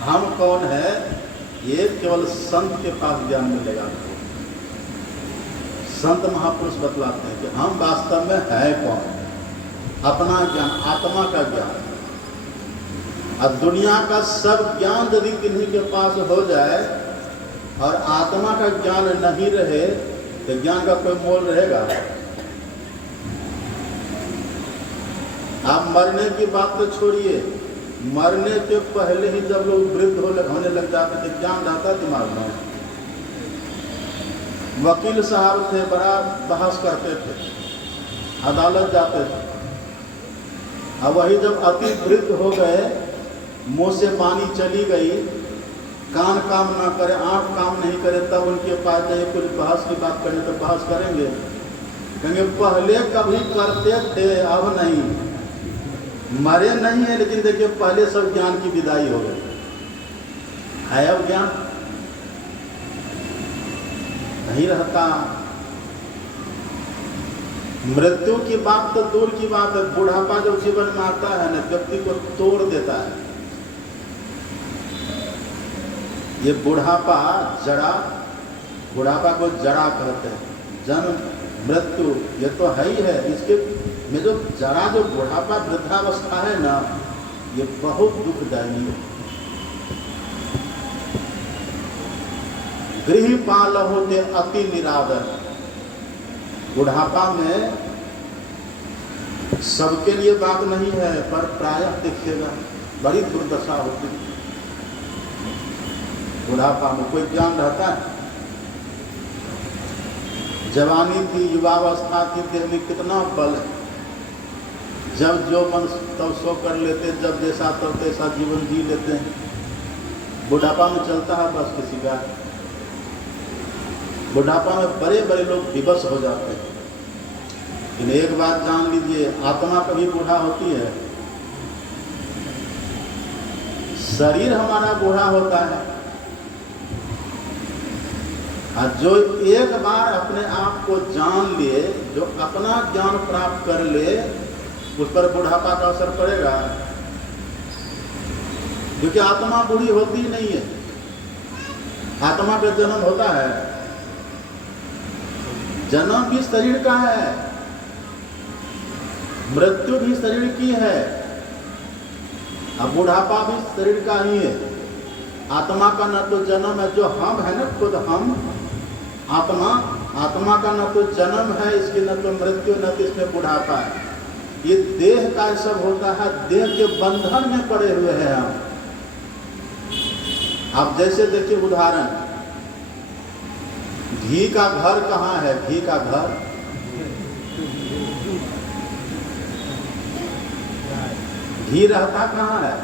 हम कौन है, ये केवल संत के पास ज्ञान मिलेगा आपको। संत महापुरुष बतलाते हैं कि हम वास्तव में है कौन। अपना ज्ञान, आत्मा का ज्ञान। अब दुनिया का सब ज्ञान यदि किन्हीं के पास हो जाए और आत्मा का ज्ञान नहीं रहे, तो ज्ञान का कोई मोल रहेगा? आप मरने की बात तो छोड़िए, मरने के पहले ही जब लोग वृद्ध होने लग जाते थे, ज्ञान रहता दिमाग में। वकील साहब थे, बड़ा बहस करते थे, अदालत जाते थे, अब वही जब अति वृद्ध हो गए, मुंह से वाणी चली गई, कान काम ना करे, आंख काम नहीं करे, तब उनके पास जाइए कुछ बहस की बात करें तो बहस करेंगे। कहेंगे पहले कभी करते थे, अब नहीं। मरे नहीं है, लेकिन देखिए पहले सब ज्ञान की विदाई हो गई है। अब ज्ञान नहीं रहता। मृत्यु की बात तो दूर की बात है, बुढ़ापा जब जीवन में आता है ना, व्यक्ति को तोड़ देता है। ये बुढ़ापा जड़ा, बुढ़ापा को जड़ा कहते हैं। जन्म मृत्यु ये तो है ही है, इसके में जो जरा जो बुढ़ापा वृद्धावस्था है ना, ये बहुत दुखदायी है। गृह पाल होते अति निरादर। बुढ़ापा में सबके लिए बात नहीं है, पर प्रायः देखिएगा बड़ी दुर्दशा होती है। बुढ़ापा में कोई ज्ञान रहता है? जवानी थी, युवावस्था थी, देह में कितना बल है। जब जो मन तब सो कर लेते, जब जैसा तब तैसा जीवन जी लेते हैं। बुढ़ापा में चलता है बस किसी का। बुढ़ापा में बड़े बड़े लोग विवश हो जाते हैं। लेकिन एक बात जान लीजिए, आत्मा कभी बूढ़ा होती है? शरीर हमारा बूढ़ा होता है। और जो एक बार अपने आप को जान ले, जो अपना ज्ञान प्राप्त कर ले, उस पर बुढ़ापा का असर पड़ेगा। क्योंकि आत्मा बूढ़ी होती नहीं है। आत्मा का जन्म होता है, जन्म भी शरीर का है, मृत्यु भी शरीर की है, अब बुढ़ापा भी शरीर का ही है। आत्मा का न तो जन्म है, जो हम है ना, खुद हम आत्मा का न तो जन्म है, इसकी न तो मृत्यु, न तो इसमें बुढ़ापा है। ये देह का सब होता है, देह के बंधन में पड़े हुए हैं हम। आप जैसे देखिए उदाहरण, घी का घर कहाँ है? घी का घर घी रहता कहाँ है?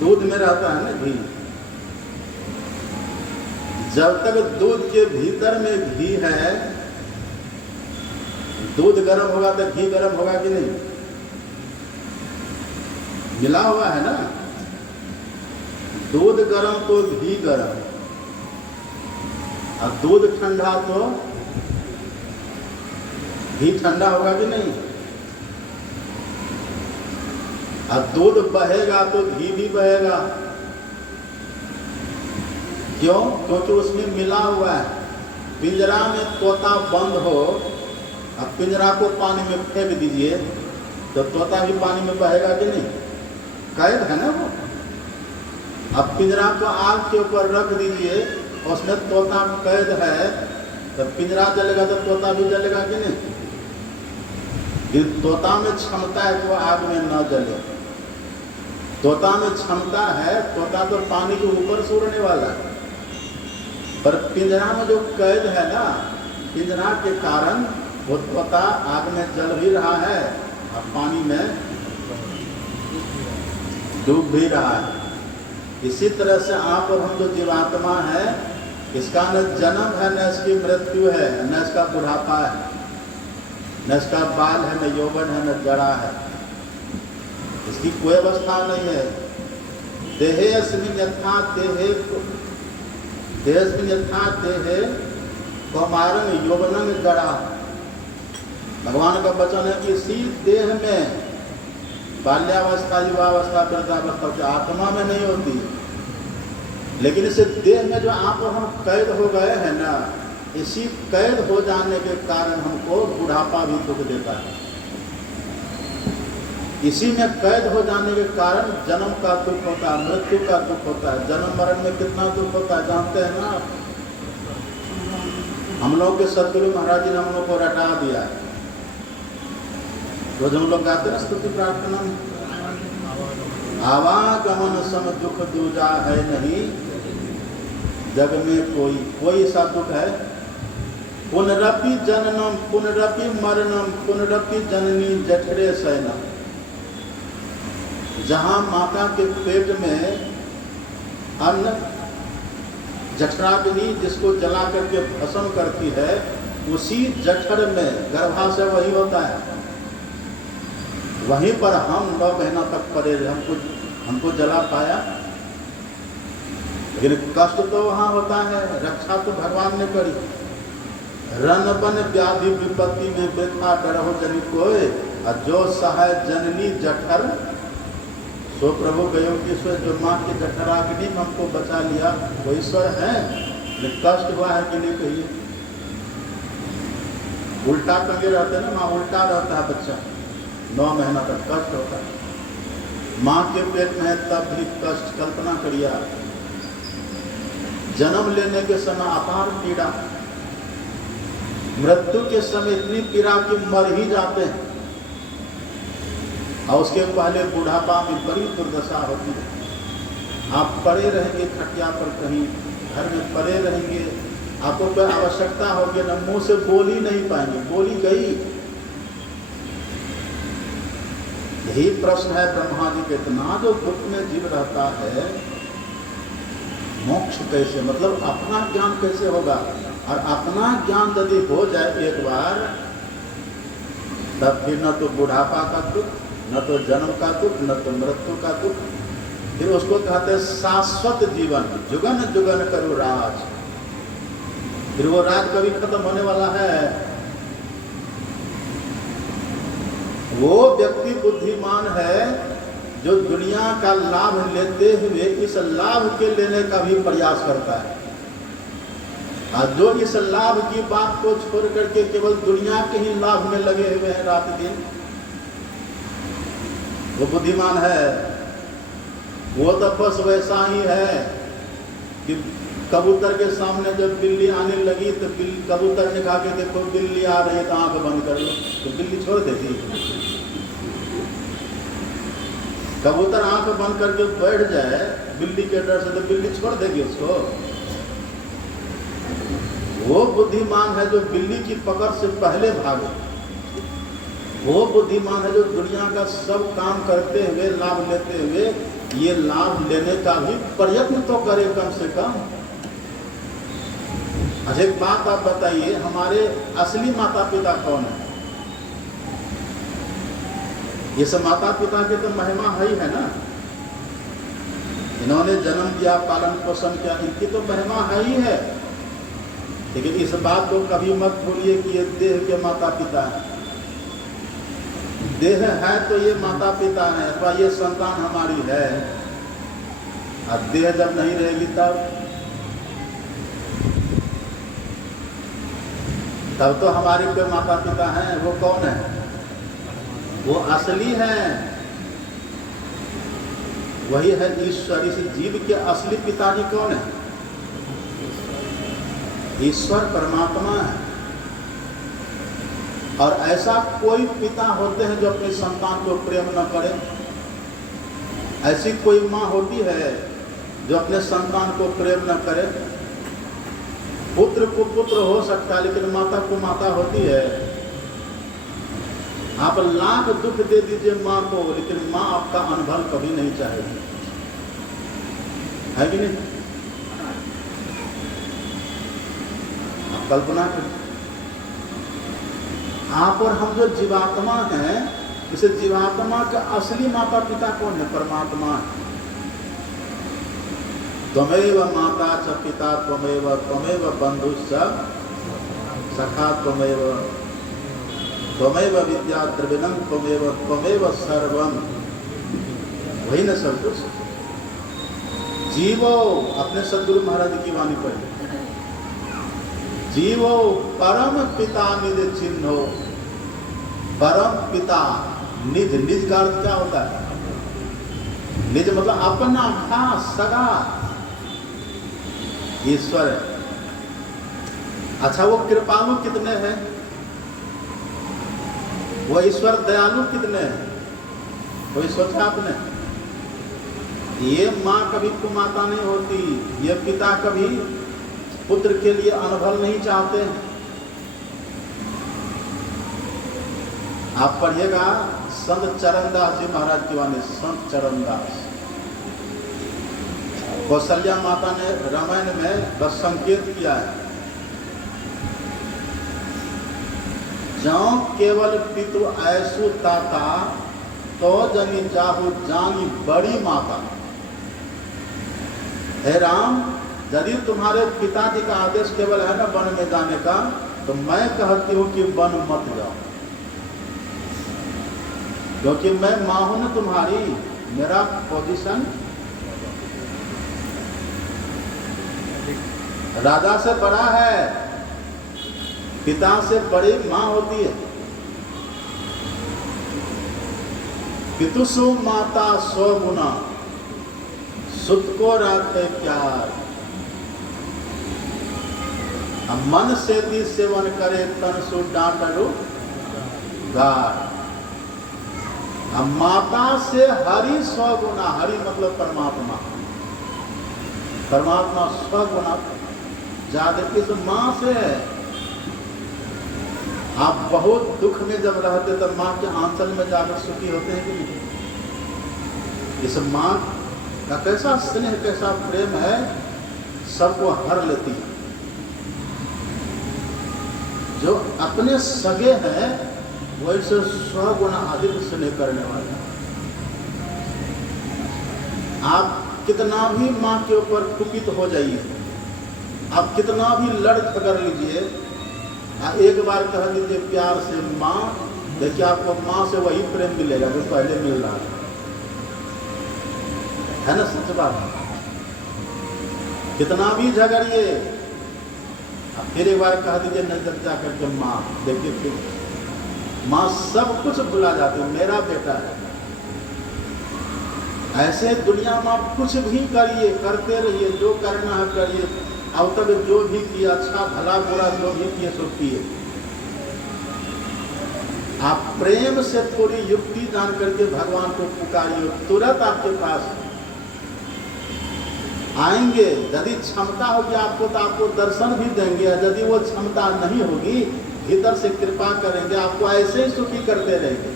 दूध में रहता है ना घी। जब तक दूध के भीतर में घी है, दूध गर्म होगा तो घी गर्म होगा कि नहीं? मिला हुआ है ना। दूध गर्म तो घी गर्म, और दूध ठंडा तो घी ठंडा होगा कि नहीं? और दूध बहेगा तो घी भी बहेगा। क्यों? क्योंकि उसमें मिला हुआ है। पिंजरा में तोता बंद हो, अब पिंजरा को पानी में फेंक दीजिए तो तोता भी पानी में बहेगा कि नहीं? कैद है ना वो। अब पिंजरा को आग के ऊपर रख दीजिए, उसमें तोता कैद है, तो पिंजरा जलेगा तो तोता भी जलेगा कि नहीं? तोता में क्षमता है कि वो आग में न जले। तोता में क्षमता है, तोता तो पानी के ऊपर से उड़ने वाला है। पर पिंजरा में जो कैद है ना, पिंजरा के कारण वो तोता आग में जल भी रहा है और पानी में डूब भी रहा है। इसी तरह से आप और हम जो जीवात्मा है, इसका न जन्म है, न इसकी मृत्यु है, न इसका बुढ़ापा है, न इसका बाल है, न यौवन है, न जड़ा है। इसकी कोई अवस्था नहीं है। देहे अस्मिन् यथा देहे देहस्मिन् यथा देहे कौमारं यौवनं जड़ा। भगवान का वचन है कि इसी देह में बाल्यावस्था, युवावस्था, वृद्धावस्था आत्मा में नहीं होती। लेकिन इस देह में जो आप और हम कैद हो गए हैं ना, इसी कैद हो जाने के कारण हमको बुढ़ापा भी दुख देता है। इसी में कैद हो जाने के कारण जन्म का दुख होता है, मृत्यु का दुख होता है। जन्म मरण में कितना दुख होता है जानते हैं ना? हम लोग के सदगुरु महाराज जी ने हम लोग को रटा दिया है। रोज हम लोग गाते ना स्तुति प्रार्थना में, आवागमन सम दुख दूजा है नहीं, जग में कोई ऐसा दुख है। पुनरपि जननम पुनरपि मरणम पुनरपि जननी जठरे शयनम। जहाँ माता के पेट में अन्न जठराग्नि जिसको जला करके भस्म करती है, उसी जठर में गर्भाशय वही होता है। वहीं पर हम 9 महीना तक पड़े रहे, हमको जला पाया। लेकिन कष्ट तो वहाँ होता है, रक्षा तो भगवान ने करी। रनबन व्याधि विपत्ति में वृथा डरहो जनि कोय, और जो सहाय जननी जठर सो प्रभु गयो कि ईश्वर। जो माँ के जठराग्नि में हमको बचा लिया वो ईश्वर है। लेकिन कष्ट हुआ है कि नहीं कहिए? उल्टा टंगे रहते ना, माँ उल्टा रहता है बच्चा, 9 महीना तक कष्ट होता है। माँ के पेट में है तब भी कष्ट, कल्पना करिए। जन्म लेने के समय अपार पीड़ा, मृत्यु के समय इतनी पीड़ा कि मर ही जाते हैं, और उसके पहले बुढ़ापा में बड़ी दुर्दशा होती है। आप पड़े रहेंगे खटिया पर, कहीं घर में पड़े रहेंगे, आपको कोई आवश्यकता होगी ना, मुंह से बोल ही नहीं पाएंगे, बोली गई। यही प्रश्न है ब्रह्मा जी के, इतना जो दुख में जीव रहता है, मोक्ष कैसे, मतलब अपना ज्ञान कैसे होगा? और अपना ज्ञान यदि हो जाए एक बार, तब फिर न तो बुढ़ापा का दुख, न तो जन्म का दुख, न तो मृत्यु का दुख। फिर उसको कहते हैं शाश्वत जीवन, जुगन जुगन करो राज। फिर वो राज कभी खत्म होने वाला है? वो व्यक्ति बुद्धिमान है जो दुनिया का लाभ लेते हुए इस लाभ के लेने का भी प्रयास करता है, और जो इस लाभ की बात को छोड़ करके केवल दुनिया के ही लाभ में लगे हुए हैं रात दिन, वो बुद्धिमान है। वो तो बस वैसा ही है कि कबूतर के सामने जब बिल्ली आने लगी तो कबूतर ने कहा कि देखो बिल्ली आ रही है तो आंख बंद कर लो, तो बिल्ली छोड़ देती। कबूतर आंख बंद करके बैठ जाए बिल्ली के डर से, तो बिल्ली छोड़ देगी उसको। वो बुद्धिमान है जो बिल्ली की पकड़ से पहले भागे। वो बुद्धिमान है जो दुनिया का सब काम करते हुए, लाभ लेते हुए, ये लाभ लेने का भी प्रयत्न तो करे कम से कम। अच्छा एक बात आप बताइए, हमारे असली माता पिता कौन है? ये सब माता पिता की तो महिमा है ना। इन्होंने जन्म दिया, पालन पोषण किया, इनकी तो महिमा है ही है। लेकिन इस बात को कभी मत भूलिए कि ये देह के माता पिता हैं। देह है तो ये माता पिता है, अथवा ये संतान हमारी है। अब देह जब नहीं रहेगी तब तो हमारे कोई माता पिता हैं। वो कौन है? वो असली है, वही है ईश्वर। इस जीव के असली पिताजी कौन है? ईश्वर परमात्मा है। और ऐसा कोई पिता होते हैं जो अपने संतान को प्रेम न करे? ऐसी कोई माँ होती है जो अपने संतान को प्रेम न करे? पुत्र को पुत्र हो सकता है, लेकिन माता को माता होती है। आप लाख दुख दे दीजिए माँ को, लेकिन माँ आपका अनुभव कभी नहीं चाहेगी, है कि नहीं? आप कल्पना करें, आप और हम जो जीवात्मा हैं, इस जीवात्मा का असली माता पिता कौन है? परमात्मा है। त्वमेव माता च पिता त्वमेव, त्वमेव बंधुश्च सखा त्वमेव, त्वमेव विद्या द्रविणं त्वमेव, त्वमेव सर्वं। वही न सब कुछ। जीवो, अपने सदगुरु महाराज की वाणी पर, जीवो परम पिता निज चिन्हो। परम पिता, निज, निज का अर्थ क्या होता है? निज मतलब अपना, खास, सगा ईश्वर है। अच्छा वो कृपालु कितने हैं? वो ईश्वर दयालु कितने हैं? कोई सोचा आपने? ये माँ कभी कुमाता नहीं होती, ये पिता कभी पुत्र के लिए अनबल नहीं चाहते हैं। आप पढ़िएगा संत चरणदास जी महाराज की वाणी, संत चरणदास। कौशल्या माता ने रामायण में बस संकेत किया है, जौ केवल पितु ऐसु ताता, तो जनी जाहु जानी बड़ी माता। हे राम, यदि तुम्हारे पिताजी का आदेश केवल है ना वन में जाने का, तो मैं कहती हूँ कि वन मत जाओ, क्योंकि मैं माँ हूं ना तुम्हारी। मेरा पोजीशन राजा से बड़ा है, पिता से बड़ी माँ होती है। पितुसु माता सौ गुना, सुत को राखे प्यार। मन से भी सेवन करे तन सु डांटू गार। माता से हरि 100 गुना, हरि मतलब परमात्मा, परमात्मा 100 गुना ज्यादा किस माँ से है। आप बहुत दुख में जब रहते तब माँ के आंचल में जाकर सुखी होते हैं कि नहीं। इस माँ का कैसा स्नेह कैसा प्रेम है, सबको हर लेती है। जो अपने सगे हैं वैसे 100 गुना अधिक स्नेह करने वाले हैं। आप कितना भी माँ के ऊपर कुपित हो जाइए, आप कितना भी लड़ झगड़ लीजिए, एक बार कह दीजिए प्यार से माँ, देखिए आपको माँ से वही प्रेम मिलेगा जो पहले मिल रहा है ना, सच बात। कितना भी झगड़िए, फिर एक बार कह दीजिए नजर जा करके माँ, देखिए फिर माँ सब कुछ भुला जाती है, मेरा बेटा है। ऐसे दुनिया में आप कुछ भी करिए, करते रहिए, जो करना है करिए, अब तक जो भी किया, अच्छा भला बुरा जो भी किए सो किए। आप प्रेम से थोड़ी युक्ति जान करके भगवान को पुकारिए, तुरंत आपके पास आएंगे। यदि क्षमता होगी आपको तो आपको दर्शन भी देंगे, यदि वो क्षमता नहीं होगी भीतर से कृपा करेंगे, आपको ऐसे ही सुखी करते रहेंगे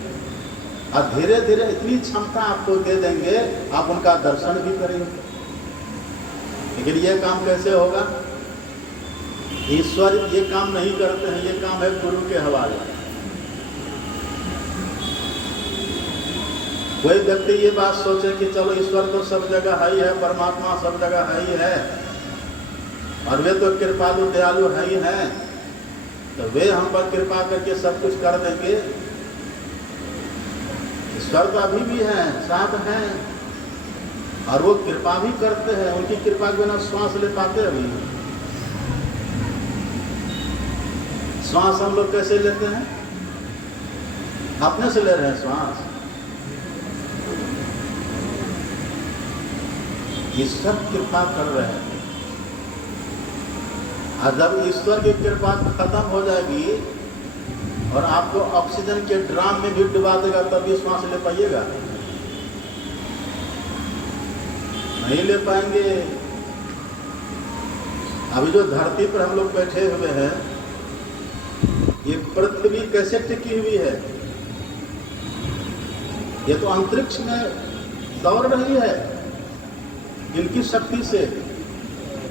और धीरे धीरे इतनी क्षमता आपको दे देंगे आप उनका दर्शन भी करेंगे। लेकिन ये काम कैसे होगा? ईश्वर ये काम नहीं करते हैं, ये काम है गुरु के हवाले। कोई व्यक्ति ये बात सोचे कि चलो ईश्वर तो सब जगह है ही है, परमात्मा सब जगह है ही है और वे तो कृपालु दयालु है ही हैं, तो वे हम पर कृपा करके सब कुछ कर देंगे। ईश्वर तो अभी भी हैं, साथ हैं और वो कृपा भी करते हैं। उनकी कृपा के बिना श्वास ले पाते? अभी श्वास हम लोग कैसे लेते हैं? अपने से ले रहे हैं श्वास। ईश्वर कृपा कर रहे हैं और जब ईश्वर की कृपा खत्म हो जाएगी और आपको ऑक्सीजन के ड्राम में भी डुबा देगा तब भी श्वास ले पाइएगा? नहीं ले पाएंगे। अभी जो धरती पर हम लोग बैठे हुए हैं, ये पृथ्वी कैसे टिकी हुई है? ये तो अंतरिक्ष में दौड़ रही है इनकी शक्ति से।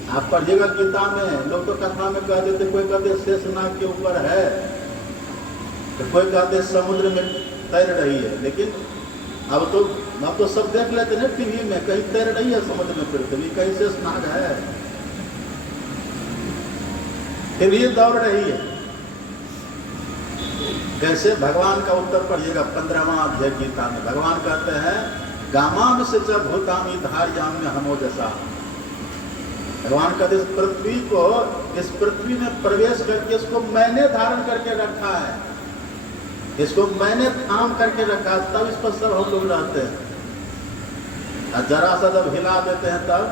आप पढ़िएगा गीता में, लोग तो कथा में कह देते, कोई कहते शेषनाग के ऊपर है, तो कोई कहते समुद्र में तैर रही है। लेकिन अब तो सब देख लेते हैं टीवी में, कहीं तैर रही है समुद्र में पृथ्वी, कहीं शेषनाग है, फिर ये दौड़ रही है। कैसे? भगवान का उत्तर पढ़िएगा 15वां अध्याय गीता में। भगवान कहते हैं गामाम से च भूतामी धार्याम में हमो जैसा। भगवान कहते इस पृथ्वी को, इस पृथ्वी में प्रवेश करके इसको मैंने धारण करके रखा है, इसको मैंने थाम करके रखा, तब इस पर सब हम लोग रहते हैं। और जरा सा जब हिला देते हैं तब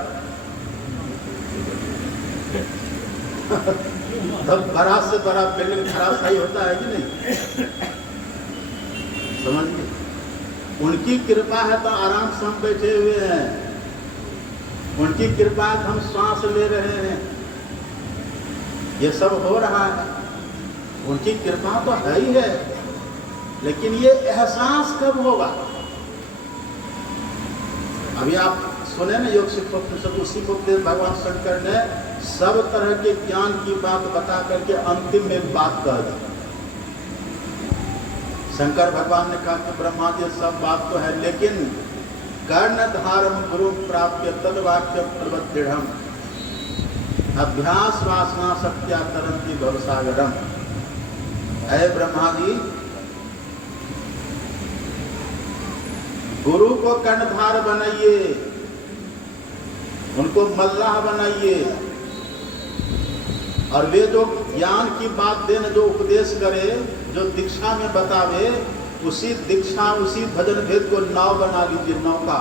बड़ा से बड़ा बिल्डिंग खराब सही होता है कि नहीं? समझिए, उनकी कृपा है तो आराम से हम बैठे हुए हैं, उनकी कृपा है हम श्वास ले रहे हैं, ये सब हो रहा है। उनकी कृपा तो है ही है, लेकिन ये एहसास कब होगा? अभी आप सुने ना योग शिक्षोपनिषद, उसी को भगवान शंकर ने सब तरह के ज्ञान की बात बता करके अंतिम में एक बात कह दी। शंकर भगवान ने कहा कि ब्रह्मा जी सब बात तो है, लेकिन कर्णधारम गुरु प्राप्य तद्वाक्य प्रवृत्तिढ़ अभ्यास वासना सत्या तरंती भवसागरम। ऐ ब्रह्मा जी, गुरु को कर्णधार बनाइए, उनको मल्लाह बनाइए, और वे जो ज्ञान की बात देने, जो उपदेश करे, जो दीक्षा में बतावे, उसी दीक्षा उसी भजन भेद को नाव बना लीजिए, नौका।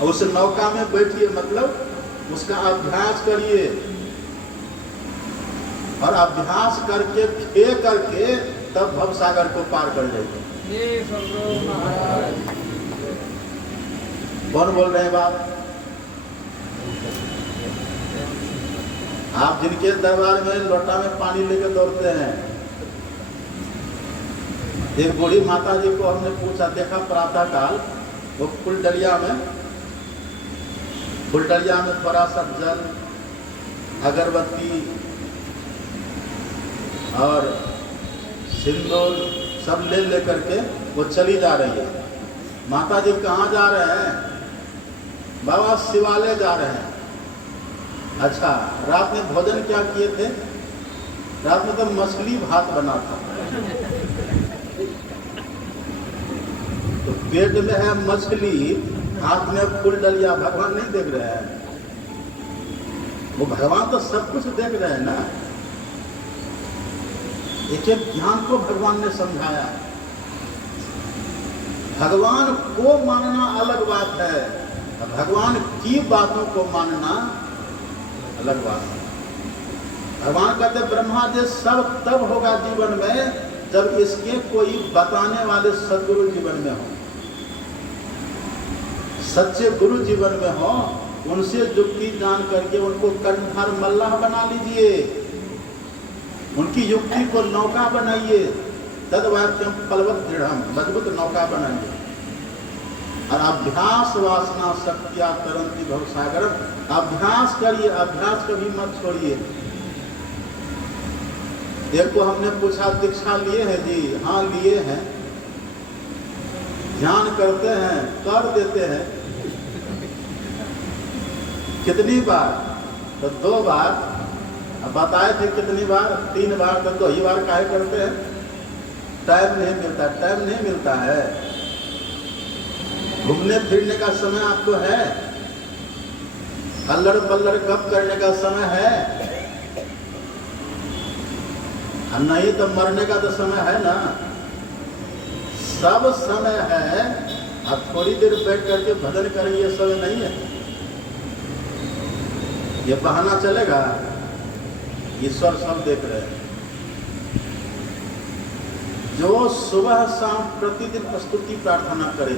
और उस नौका में बैठिए, मतलब उसका अभ्यास करिए, और अभ्यास करके खे करके तब भवसागर को पार कर जाइए। कौन बोल रहे हैं बात? आप जिनके दरबार में लोटा में पानी लेकर दौड़ते हैं। एक बूढ़ी माता जी को हमने पूछा, देखा प्रातः काल वो फुलडलिया में थोड़ा सा जल, अगरबत्ती और सिंदूर सब ले करके वो चली जा रही है। माता जी कहाँ जा रहे हैं? बाबा शिवालय जा रहे हैं। अच्छा, रात में भोजन क्या किए थे? रात में तो मछली भात बना था। तो पेट में है मछली, हाथ में फूल डलिया, भगवान नहीं देख रहे हैं? वो भगवान तो सब कुछ देख रहे हैं ना। एक एक ज्ञान को भगवान ने समझाया। भगवान को मानना अलग बात है, भगवान की बातों को मानना अलग बात है। भगवान कहते ब्रह्मा जी सब तब होगा जीवन में जब इसके कोई बताने वाले सदगुरु जीवन में हो, सच्चे गुरु जीवन में हो। उनसे युक्ति जान करके उनको कंधार मल्लाह बना लीजिए, उनकी युक्ति को नौका बनाइए। तद्वाक्यम पलवत दृढ़, मजबूत नौका बनाइए। और अभ्यास वासना शक्तिया तरंती भवसागर, अभ्यास करिए, अभ्यास कभी मत छोड़िए। एक को हमने पूछा, दीक्षा लिए हैं जी? हाँ लिए हैं। ध्यान करते हैं? कर देते हैं। कितनी बार? तो 2 बार। अब बताए थे कितनी बार? 3 बार। तो 2 ही बार काहे करते हैं? टाइम नहीं मिलता। टाइम नहीं मिलता है। घूमने फिरने का समय आपको है? अल्लड़ बल्लड़ गप करने का समय है? नहीं तो मरने का तो समय है ना। सब समय है। अब थोड़ी देर बैठ करके भजन करेंगे, ये समय नहीं है। ये बहाना चलेगा? ईश्वर सब देख रहे हैं। जो सुबह शाम प्रतिदिन स्तुति प्रार्थना करे।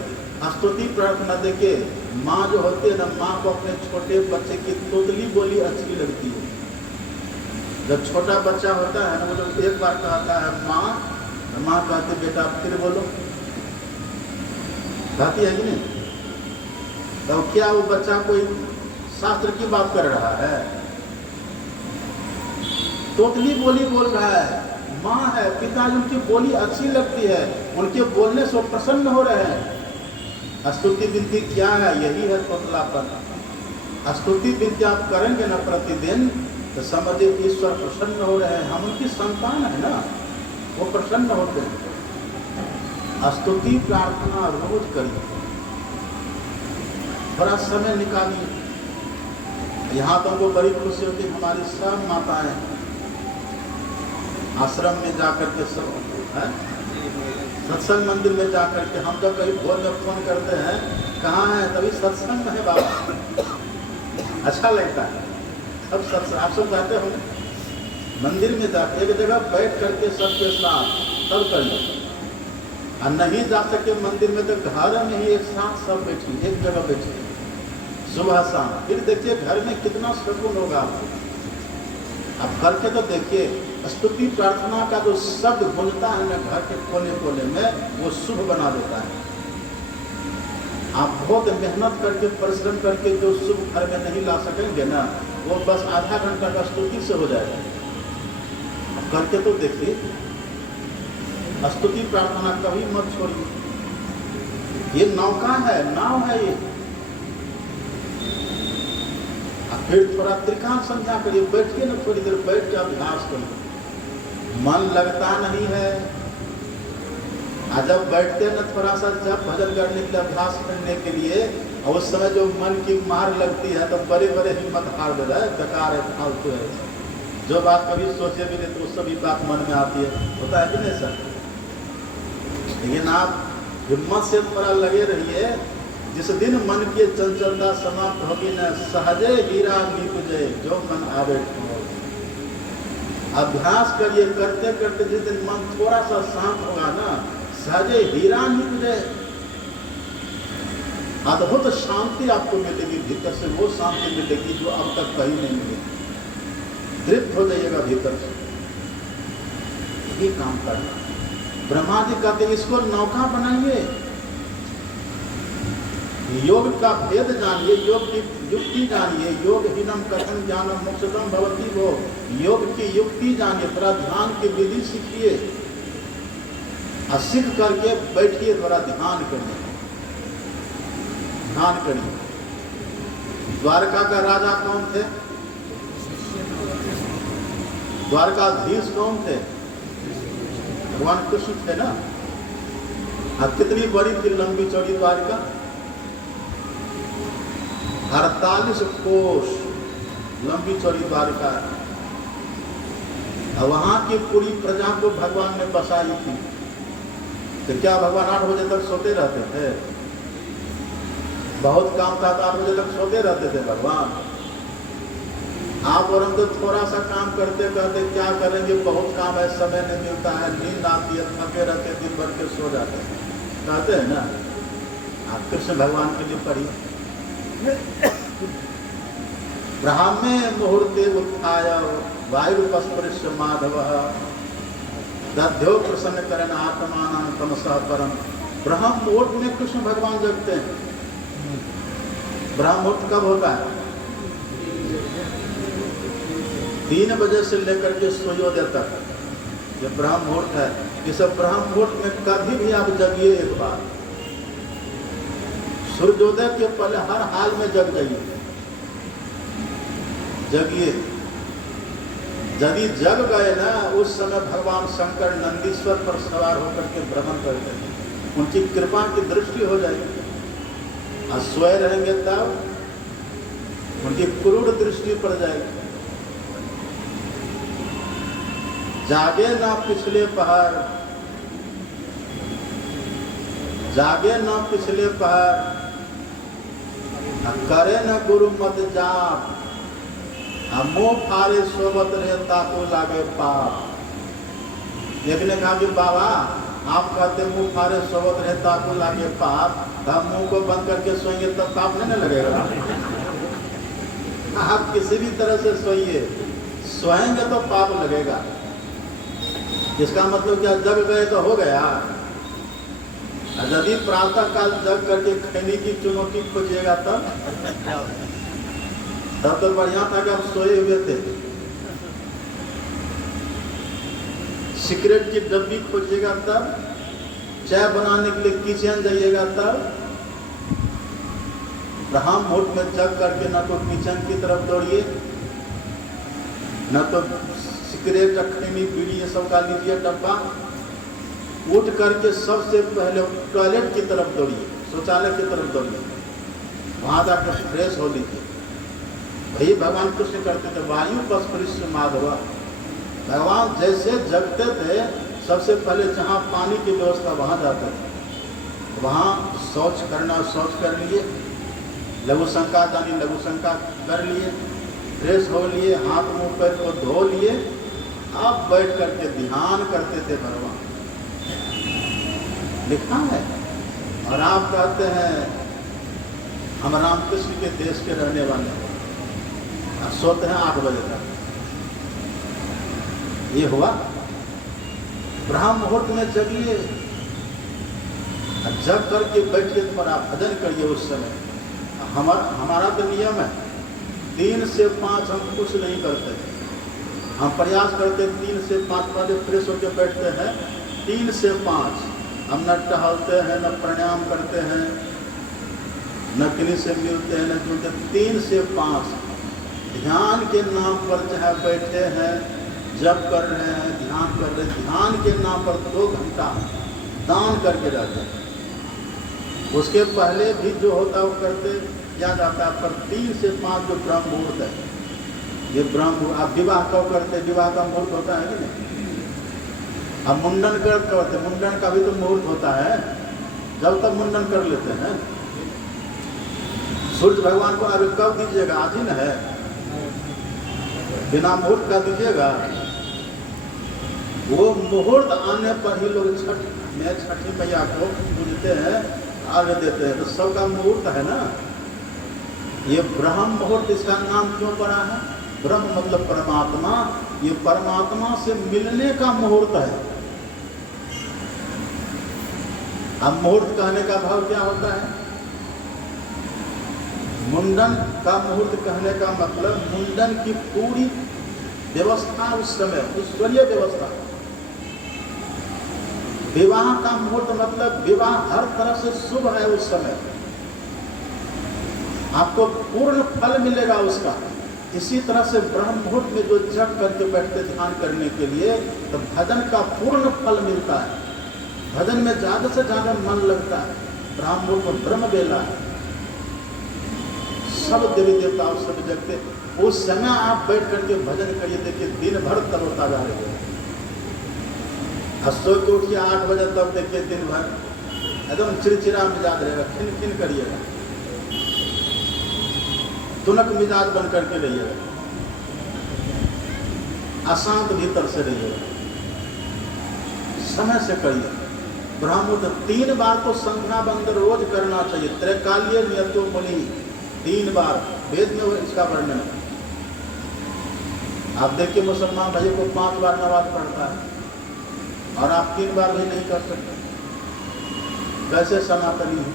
स्तुति प्रार्थना देखिए, माँ जो होती है ना, माँ को अपने छोटे बच्चे की तोतली बोली अच्छी लगती है। जब छोटा बच्चा होता है ना, वो जब एक बार कहता है माँ, माँ कहती बेटा फिर बोलो, कहती है कि नहीं? तो क्या वो बच्चा कोई शास्त्र की बात कर रहा है? तोतली बोली बोल रहा है। माँ है, पिताजी, उनकी बोली अच्छी लगती है, उनके बोलने से प्रसन्न हो रहे हैं। स्तुति विनती क्या है? यही है तोतलापन। स्तुति विनती आप करेंगे ना प्रतिदिन, तो समझिए ईश्वर प्रसन्न हो रहे हैं। हम उनकी संतान है ना, वो प्रसन्न होते हैं। स्तुति प्रार्थना रोज करिए, थोड़ा समय निकालिए। यहाँ तो हमको बड़ी खुशी होती है, हमारी सब माताएं आश्रम में जाकर के सब है, सत्संग मंदिर में जाकर के, हम जब कहीं भोर में फोन करते हैं कहाँ है, तभी सत्संग में है बाबा। अच्छा लगता है। अब सत्संग आप सब जाते हो मंदिर में जाते, एक जगह बैठ करके सबके साथ तब करिए। और नहीं जा सके मंदिर में तो घर में ही एक साथ सब बैठिए, एक जगह बैठिए सुबह शाम। फिर देखिए घर में कितना सुकून होगा आपको। आप करके तो देखिए, स्तुति प्रार्थना का जो शब्द गूंजता है ना घर के कोने कोने में, वो शुभ बना देता है। आप बहुत मेहनत करके परिश्रम करके जो शुभ घर में नहीं ला सकेंगे ना, वो बस आधा घंटा का स्तुति से हो जाएगा। आप करके तो देखिए, स्तुति प्रार्थना कभी मत छोड़िए। ये नौका है, नाव है ये। फिर थोड़ा त्रिकाल संध्या करिए, बैठिए ना, थोड़ी देर बैठ के अभ्यास करिए। मन लगता नहीं है, जब बैठते हैं ना थोड़ा सा, जब भजन करने के लिए, अभ्यास करने के लिए, और उस समय जो मन की मार लगती है तो बड़े बड़े हिम्मत हार दे रहा है, बेकार है, फालतू है। जो बात कभी सोचे भी नहीं तो सभी बात मन में आती है, होता है कि नहीं सर? लेकिन आप हिम्मत से थोड़ा लगे रहिए। जिस दिन मन की चंचलता समाप्त होगी न, सहजे हीरा निपजे जो मन आवे। अभ्यास करिए, करते करते जिस दिन मन थोड़ा सा शांत होगा ना, सहजे हीरा निपजे। अद्भुत शांति आपको मिलेगी भीतर से, वो शांति मिलेगी जो अब तक कहीं नहीं मिली। तृप्त हो जाइएगा भीतर से, यही काम करना। ब्रह्मा जी कहते इसको नौका बनाइए, योग का भेद जानिए, योग की युक्ति जानिए। योग हीनम कथम ज्ञानम मोक्षतम भवति, वो योग की युक्ति जानिए, थोड़ा ध्यान की विधि सीखिए और सीख करके बैठिए, थोड़ा ध्यान करिए, ध्यान करिए। द्वारका का राजा कौन थे? द्वारकाधीश कौन थे? भगवान कृष्ण थे ना। अब कितनी बड़ी थी लंबी चौड़ी द्वारका? 48 कोस लंबी चौड़ी द्वारका है। वहां की पूरी प्रजा को भगवान ने बसाई थी। तो क्या भगवान 8 बजे तक सोते रहते थे? बहुत काम था तो 8 बजे तक सोते रहते थे भगवान। आप और हम तो थोड़ा सा काम करते करते क्या करेंगे, बहुत काम है, समय नहीं मिलता है, नींद आती है, थके रहते, दिन भर के सो जाते हैं, कहते हैं ना। आप कृष्ण भगवान के लिए पढ़िए। ब्राह्मे मुहूर्ते उत्थाय वायुपस्पृश्य माधव दध्यो प्रसन्न करण आत्मान तमसा परम। ब्रह्म मुहूर्त में कृष्ण भगवान जगते हैं। ब्रह्म मुहूर्त कब होता है? 3 बजे से लेकर के सूर्योदय तक ये ब्रह्म मुहूर्त है। इस ब्रह्म मुहूर्त में कभी भी आप जगिए, एक बार सूर्योदय के पहले हर हाल में जग जाइए, जगिए। यदि जग गए ना, उस समय भगवान शंकर नंदीश्वर पर सवार होकर के भ्रमण करते हैं, उनकी कृपा की दृष्टि हो जाएगी। और सोए रहेंगे तब उनकी क्रूर दृष्टि पड़ जाएगी। जागे ना पिछले पहर, जागे ना पिछले पहर, करे न गुरु मत जाप, मुँह फारे सोबत रहे ताको लागे पाप। एक ने कहा कि बाबा आप कहते मुँह फारे सोबत रहे ताको लागे पाप, हम मुँह को बंद करके सोएंगे तब पाप नहीं लगेगा। आप किसी भी तरह से सोइए, सोएंगे तो पाप लगेगा। इसका मतलब क्या, जग गए तो हो गया। यदि प्रातः काल जग करके खैनी की चुनौती खोजिएगा तब तो बढ़िया था कि आप सोए हुए थे। सिगरेट की डब्बी खोजिएगा तब, चाय बनाने के लिए किचन जाइएगा तब। ब्रह्म मुहूर्त में जग करके न तो किचन की तरफ दौड़िए, न तो सिगरेट खैनी बीड़ी ये सब का लीजिए डब्बा। उठ करके सबसे पहले टॉयलेट की तरफ दौड़िए, शौचालय की तरफ दौड़िए, वहाँ जाकर फ्रेश हो लीजिए। वही भगवान कृष्ण करते थे। वायुपस्पृश्य माधव, भगवान जैसे जगते थे सबसे पहले जहाँ पानी की व्यवस्था वहाँ जाते थे, वहाँ शौच करना शौच कर लिए, लघु शंका जानी लघु शंका कर लिए, फ्रेश हो लिए, हाथ मुँह पैर को धो लिए, अब बैठ करके ध्यान करते थे भगवान, लिखा है। और आप कहते हैं हम रामकृष्ण के देश के रहने वाले हैं, सोते हैं 8 बजे तक। ये हुआ। ब्रह्म मुहूर्त में जगिए, जग करके बैठिए, थोड़ा भजन करिए। उस समय हमारा तो नियम है 3 से 5 हम कुछ नहीं करते। हम प्रयास करते 3 से 5 बजे फ्रेश होकर बैठते हैं। 3 से 5 हम न टहलते हैं, न प्राणायाम करते हैं, न किन्हीं से मिलते हैं, न जुलते। 3 से 5 ध्यान के नाम पर चाहे बैठे हैं, जप कर रहे हैं, ध्यान कर रहे हैं, ध्यान के नाम पर 2 घंटा दान करके रहते हैं। उसके पहले भी जो होता है वो करते किया जाता है। पर 3 से 5 जो ब्रह्म मुहूर्त है, ये ब्रह्म। आप विवाह कब करते? विवाह का मुहूर्त होता है कि नहीं? अब मुंडन करते, मुंडन का भी तो मुहूर्त होता है, जब तक मुंडन कर लेते हैं। सूर्य भगवान को अभी कब दीजिएगा? आज ही न है, बिना मुहूर्त का दीजिएगा। वो मुहूर्त आने पर ही लोग छठी मैया को पूजते हैं, आगे देते हैं। तो सबका मुहूर्त है ना। ये ब्रह्म मुहूर्त, इसका नाम क्यों पड़ा है? ब्रह्म मतलब परमात्मा, ये परमात्मा से मिलने का मुहूर्त है। अब मुहूर्त कहने का भाव क्या होता है? मुंडन का मुहूर्त कहने का मतलब मुंडन की पूरी व्यवस्था उस समय, ईश्वरीय व्यवस्था। विवाह का मुहूर्त मतलब विवाह हर तरह से शुभ है उस समय, आपको पूर्ण फल मिलेगा उसका। इसी तरह से ब्रह्म मुहूर्त में जो जग करके बैठते ध्यान करने के लिए, तो भजन का पूर्ण फल मिलता है। भजन में ज्यादा से ज्यादा मन लगता है। ब्रह्म मुहूर्त में ब्रह्म बेला है, सब देवी देवता उस समय जगते। उस समय आप बैठ करके भजन करिए, देखिए दिन भर तरोताजा रहेगा। सो के उठिए 8 बजे, तब देखिए दिन भर एकदम चिड़चिड़ा मिजाज रहेगा, खिन खिन करिएगा, तुनक मिजाज बन करके रहिएगा, अशांत भीतर से रहिएगा। समय से करिए। ब्रह्ममुहूर्त 3 बार तो संध्या बंद रोज करना चाहिए। त्रैकाल्य नियतो मुनि, 3 बार वेद में इसका वर्णन। आप देखिए मुसलमान भाई को 5 बार नमाज पढ़ता है और आप 3 बार भी नहीं कर सकते, वैसे सनातनी है।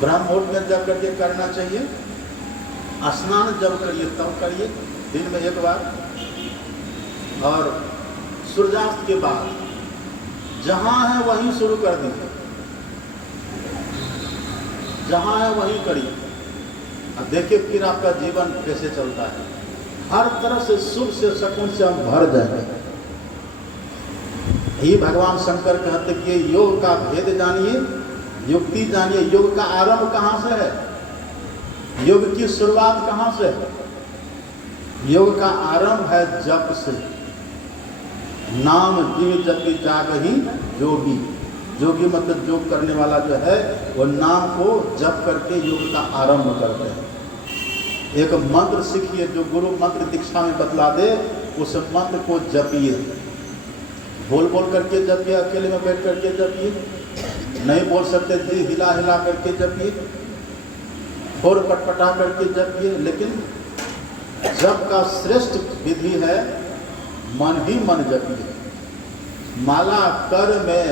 ब्रह्म मुहूर्त में जब करके करना चाहिए। स्नान जब करिए तब करिए, दिन में 1 बार। और सूर्यास्त के बाद जहां है वहीं शुरू कर दीजिए, जहां है वहीं करिए। अब देखिए फिर आपका जीवन कैसे चलता है। हर तरह से शुभ से शकुन से हम भर जाएंगे। ही भगवान शंकर कहते कि योग का भेद जानिए, युक्ति जानिए। योग का आरंभ कहाँ से है? योग की शुरुआत कहाँ से है? योग का आरंभ है जप से। नाम जीव जपि जागहि जोगी। जोगी मतलब योग करने वाला जो है, वो नाम को जप करके योग का आरंभ करते हैं। एक मंत्र सीखिए जो गुरु मंत्र दीक्षा में बतला दे, उस मंत्र को जपिए। बोल बोल करके जपिए, अकेले में बैठ करके जपिए। नहीं बोल सकते जी हिला हिला करके जपिए, और पटपटा करके जपिए। लेकिन जप का श्रेष्ठ विधि है मन ही मन जपिए। माला कर में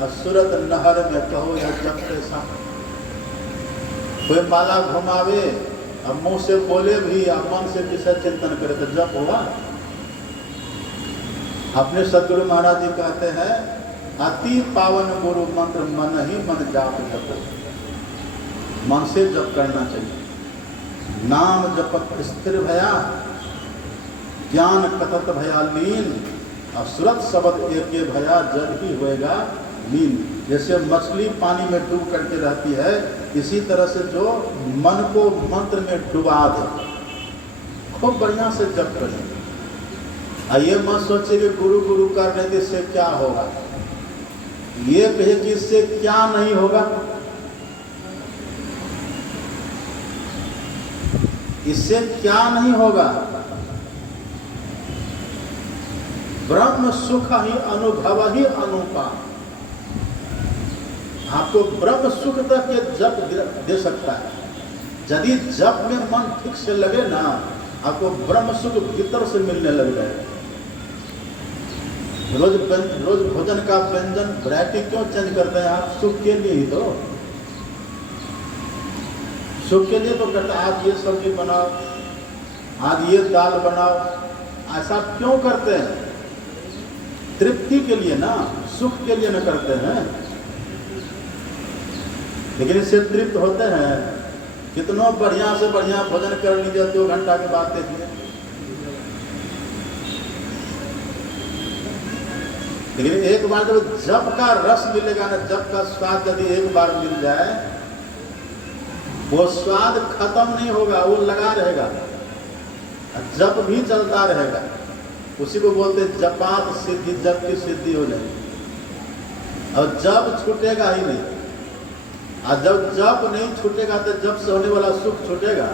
असुरत नहर में कहो या जप कैसा। कोई माला घुमावे, अब मुंह से बोले भी, अब मन से विषय चिंतन करे तो जप हुआ। अपने सदगुरु महाराज जी कहते हैं, अति पावन गुरु मंत्र मन ही मन जाप जपो। मन से जप करना चाहिए। नाम जपत स्थिर भया, ज्ञान कथत भया लीन, और सुरत शब्द एक भया जल ही होएगा लीन। जैसे मछली पानी में डूब करके रहती है, इसी तरह से जो मन को मंत्र में डुबा दे, खूब बढ़िया से जप करें। ये मत सोचिए कि गुरु गुरु करने से इससे क्या होगा। ये कहे कि इससे क्या नहीं होगा। इससे क्या नहीं होगा? ब्रह्म सुख ही अनुभव ही अनुपा। आपको ब्रह्म सुख तक ये जप दे सकता है। यदि जप में मन ठीक से लगे ना, आपको ब्रह्म सुख भीतर से मिलने लग जाएगा। रोज भोजन का व्यंजन वैरायटी क्यों चेंज करते हैं आप? सुख के लिए ही तो। सुख के लिए तो कहते हैं आज ये सब्जी बनाओ, आज ये दाल बनाओ। ऐसा क्यों करते हैं? तृप्ति के लिए ना, सुख के लिए न करते हैं। लेकिन इससे तृप्त होते हैं। कितना बढ़िया से बढ़िया भोजन कर लीजिए, 2 घंटा के बाद देखिए। लेकिन एक बार जब जप का रस मिलेगा ना, जप का स्वाद यदि एक बार मिल जाए, वो स्वाद खत्म नहीं होगा, वो लगा रहेगा। जप भी चलता रहेगा। उसी को बोलते जपात सिद्धि, जप की सिद्धि हो जाएगी। और जप छूटेगा ही नहीं। और जब जप नहीं छूटेगा तो जप से होने वाला सुख छूटेगा?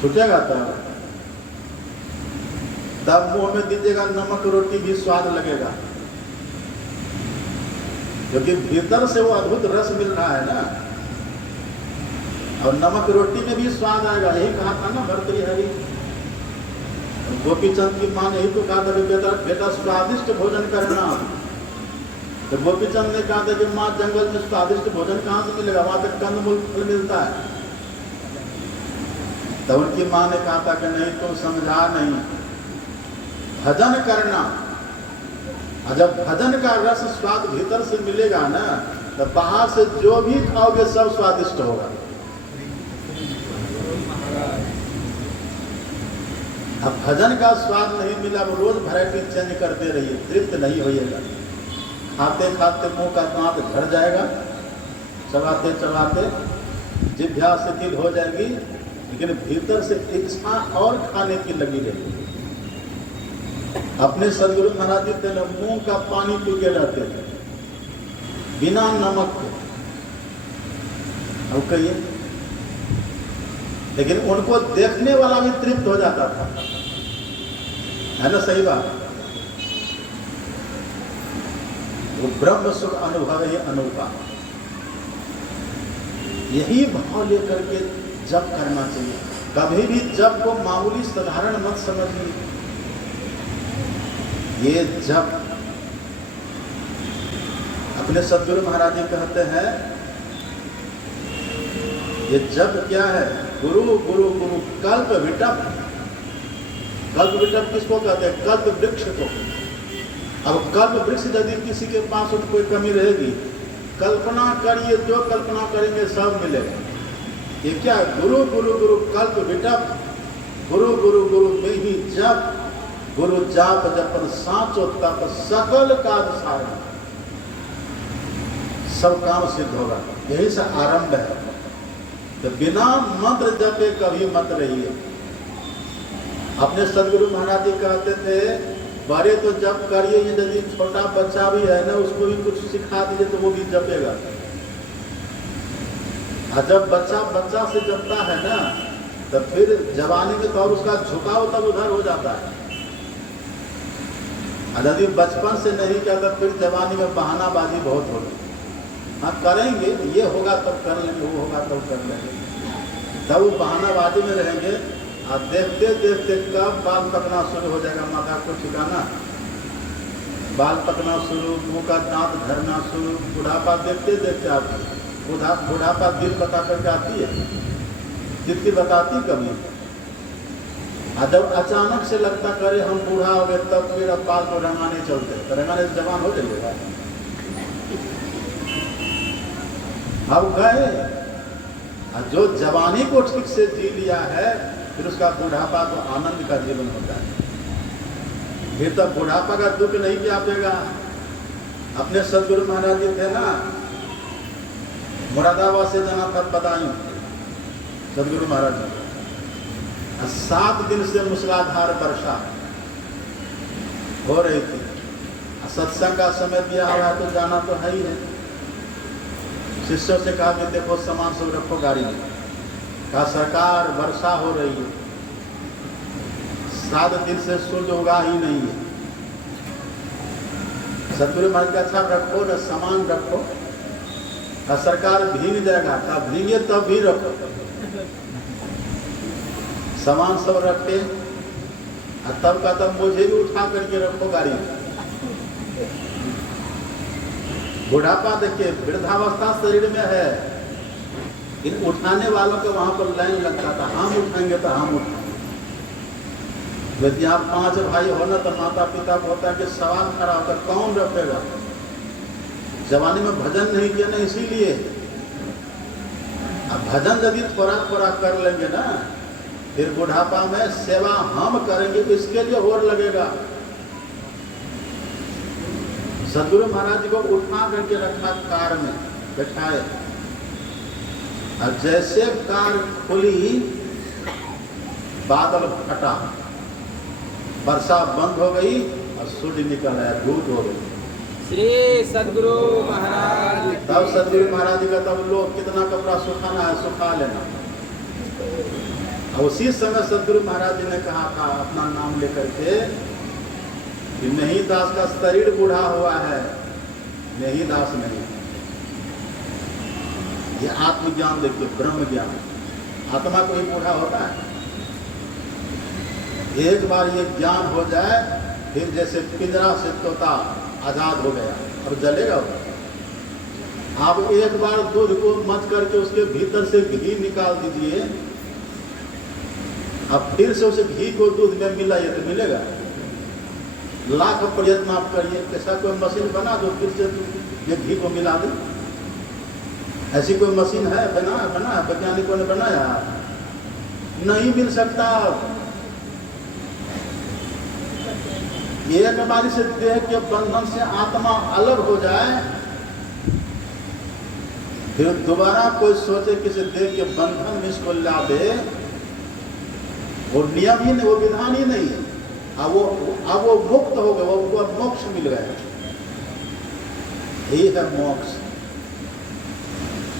छूटेगा तब मुंह में दीजिएगा नमक रोटी भी स्वाद लगेगा, क्योंकि भीतर से वो अद्भुत रस मिल रहा है ना। और नमक रोटी में भी स्वाद आएगा। यही कहा था ना भर्तृहरि, गोपीचंद की माँ ने यही तो कहा था कि बेटा बेटा स्वादिष्ट भोजन करना। तो गोपीचंद ने कहा था कि माँ जंगल में स्वादिष्ट भोजन कहाँ से मिलेगा, वहां तक कंदमूल फल मिलता है। तो उनकी माँ ने कहा था कि नहीं तुम समझा नहीं, भजन करना। और जब भजन का रस स्वाद भीतर से मिलेगा ना, तो बाहर से जो भी खाओगे सब स्वादिष्ट होगा। अब भजन का स्वाद नहीं मिला, वो रोज वैरायटी चेंज करते रहिए, तृप्त नहीं होइएगा। खाते खाते मुंह का दांत झड़ जाएगा, चबाते चबाते जिह्वा शिथिल हो जाएगी, लेकिन भीतर से इच्छा और खाने की लगी रहेगी। अपने सदगुरु महाराज जी थे, मुंह का पानी पी के रहते थे बिना नमक के। अब कहिए, लेकिन उनको देखने वाला भी तृप्त हो जाता था, है ना? सही बात। वो ब्रह्म सुख अनुभव ही अनूपा। यही भाव लेकर के जप करना चाहिए। कभी भी जप को मामूली साधारण मत समझिए। ये जप, अपने सदगुरु महाराज जी कहते हैं, ये जप क्या है? गुरु गुरु गुरु कल्प विटप। कल्प विटप किसको कहते हैं? कल्प वृक्ष को। अब कल्प वृक्ष यदि किसी के पास कोई कमी रहेगी, कल्पना करिए, जो कल्पना करेंगे सब मिलेगा। ये क्या है? गुरु गुरु गुरु कल्प विटप, गुरु गुरु गुरु में ही जप, गुरु जाप जपन साचो तप, सकल काज सारण, सब काम सिद्ध होगा। यही से आरंभ है। तो बिना मंत्र जपे कभी मत रहिए। अपने सदगुरु महाराज जी कहते थे, बड़े तो जप करिए, यदि छोटा बच्चा भी है ना, उसको भी कुछ सिखा दीजिए तो वो भी जपेगा। और जब बच्चा बच्चा से जपता है ना, तो फिर जवानी में तो और उसका झुकाव तब उधर हो जाता है। और यदि बचपन से नहीं किया तो फिर जवानी में बहानाबाजी बहुत होगी। हाँ करेंगे, ये होगा तब कर लेंगे, वो होगा तब कर लेंगे, तब वो बहानाबाजी में रहेंगे। और देखते देखते कब बाल पकना शुरू हो जाएगा, माता को ठिकाना, बाल पकना शुरू, मुंह का दांत झड़ना शुरू, बुढ़ापा देखते देखते आती है। बुढ़ापा दिल बता करके आती है, जितनी बताती कभी। और जब अचानक से लगता करे हम बूढ़ा हो गए, तब फिर अब बाल को रंगाने चलते, तो रंगाने से जवान हो जाएगा। अब गए, और जो जवानी को ठीक से जी लिया है, फिर उसका बुढ़ापा तो आनंद का जीवन होता है। फिर तब बुढ़ापा का दुख नहीं व्यापेगा। अपने सदगुरु महाराज जी थे ना, मुरादाबाद से जाना था बदायूं, सदगुरु महाराज जी 7 दिन से मूसलाधार वर्षा हो रही थी। सत्संग का समय दिया हुआ है तो जाना तो है ही है। शिष्यों से कहा कि देखो सामान सब रखो गाड़ी में। कहा सरकार वर्षा हो रही है, 7 दिन से सूर्य उगा ही नहीं है। सदगुरु महाराज का अच्छा रखो न, सामान रखो। कहा सरकार भीग जाएगा। कहा भीगे तब भी रखो। सामान सब रखते, और तब का तब मुझे भी उठा करके रखो गाड़ी में। बुढ़ापा देखिए, वृद्धावस्था शरीर में है, इन उठाने वालों के वहां पर लाइन लगता था, हम उठाएंगे तो हम उठाएंगे। यदि आप 5 भाई हो ना, तो माता पिता को होता है कि सवाल खड़ा होता, कौन रखेगा? जवानी में भजन नहीं किया ना, इसीलिए। अब भजन यदि थोड़ा थोड़ा कर लेंगे ना, फिर बुढ़ापा में सेवा हम करेंगे, इसके लिए और लगेगा। सदगुरु महाराज जी को उठा करके रखा, कार में बैठाए, और जैसे कार खुली, बादल फटा, वर्षा बंद हो गई और सूर्य निकल आया, धूप हो गई। श्री सदगुरु महाराज। तब सदगुरु महाराज जी का तब लोग कितना कपड़ा सुखाना है सुखा लेना। उसी समय सदगुरु महाराज जी ने कहा था अपना नाम लेकर के कि नहीं दास का शरीर बूढ़ा हुआ है, नहीं दास नहीं। ये आत्मज्ञान देखिए, ब्रह्म ज्ञान। आत्मा कोई बूढ़ा होता है? एक बार ये ज्ञान हो जाए, फिर जैसे पिंजरा से तोता आजाद हो गया और जलेगा वो। आप एक बार दूध को मथ करके उसके भीतर से घी निकाल दीजिए, अब फिर से उस घी को दूध में मिलाइए तो मिलेगा? लाख प्रयत्न आप करिए, ऐसा कोई मशीन बना दो फिर से ये घी को मिला दे। ऐसी कोई मशीन है? बना वैज्ञानिकों ने बनाया? नहीं मिल सकता। एक बार से देह के बंधन से आत्मा अलग हो जाए, फिर दोबारा कोई सोचे कि इसे देह के बंधन में इसको ला दे, वो नियम ही नहीं, वो विधान ही नहीं है। अब वो मुक्त हो गए, वो अब मोक्ष मिल गया। यही है मोक्ष।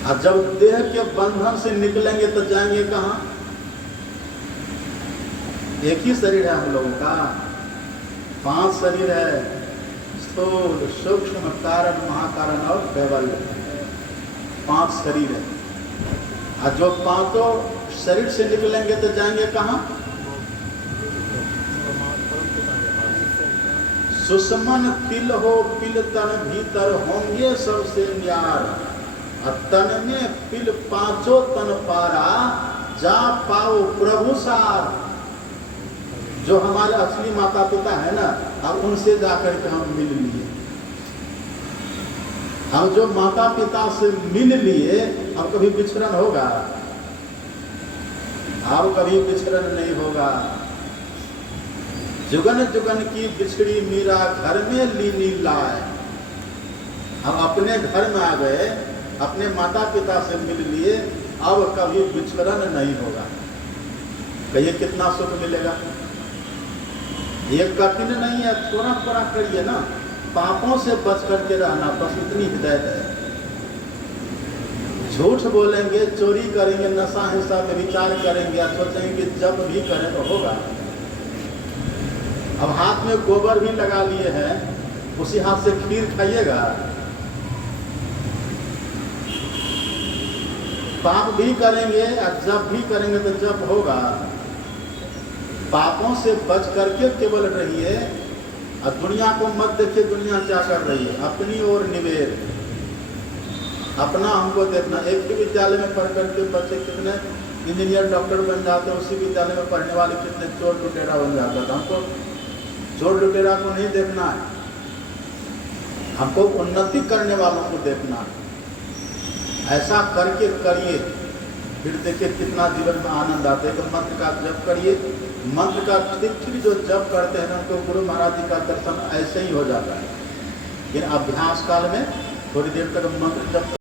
अब जब देह के बंधन से निकलेंगे तो जाएंगे कहाँ? एक ही शरीर है हम लोगों का, 5 शरीर है, स्थूल, सूक्ष्म, कारण, महाकारण और कैवल्य, 5 शरीर है। और जो 5 शरीर से निकलेंगे तो जाएंगे कहाँ? सुषमन तिल हो पिल तन भीतर होंगे सबसे न्यार, तन में पिल 5 तन पारा, जा पाओ प्रभु सार। जो हमारे असली माता पिता है ना, अब उनसे जाकर के हम मिल लिए। हम जो माता पिता से मिल लिए, अब कभी विछड़न होगा? अब कभी विछड़न नहीं होगा। जुगन जुगन की बिछड़ी मीरा घर में लीनी लाए। हम अपने घर में आ गए, अपने माता पिता से मिल लिए, अब कभी विछड़न नहीं होगा। कहिए कितना सुख मिलेगा? ये कठिन नहीं है, थोड़ा थोड़ा करिए ना, पापों से बच करके रहना, बस इतनी हिदायत है। झूठ बोलेंगे, चोरी करेंगे, नशा हिंसा में विचार करेंगे, या सोचेंगे कि जब भी करें तो होगा। अब हाथ में गोबर भी लगा लिए हैं, उसी हाथ से खीर खाइएगा? पाप भी करेंगे, और जब भी करेंगे तो जब होगा। पापों से बच करके केवल रहिए, और दुनिया को मत देखिए दुनिया क्या कर रही है। अपनी ओर निवेद, अपना हमको देखना। एक ही विद्यालय में पढ़ करके बच्चे कितने इंजीनियर, डॉक्टर बन जाते हैं, उसी विद्यालय में पढ़ने वाले कितने चोर लुटेरा बन जाता है। हमको चोर लुटेरा को नहीं देखना है, हमको उन्नति करने वालों को देखना है। ऐसा करके करिए, फिर देखिए कितना जीवन में आनंद आता है। तो मंत्र का जप करिए, मंत्र का ठीक जो जप करते हैं ना, उनको गुरु महाराज जी का दर्शन ऐसे ही हो जाता है। लेकिन अभ्यास काल में थोड़ी देर तक मंत्र जप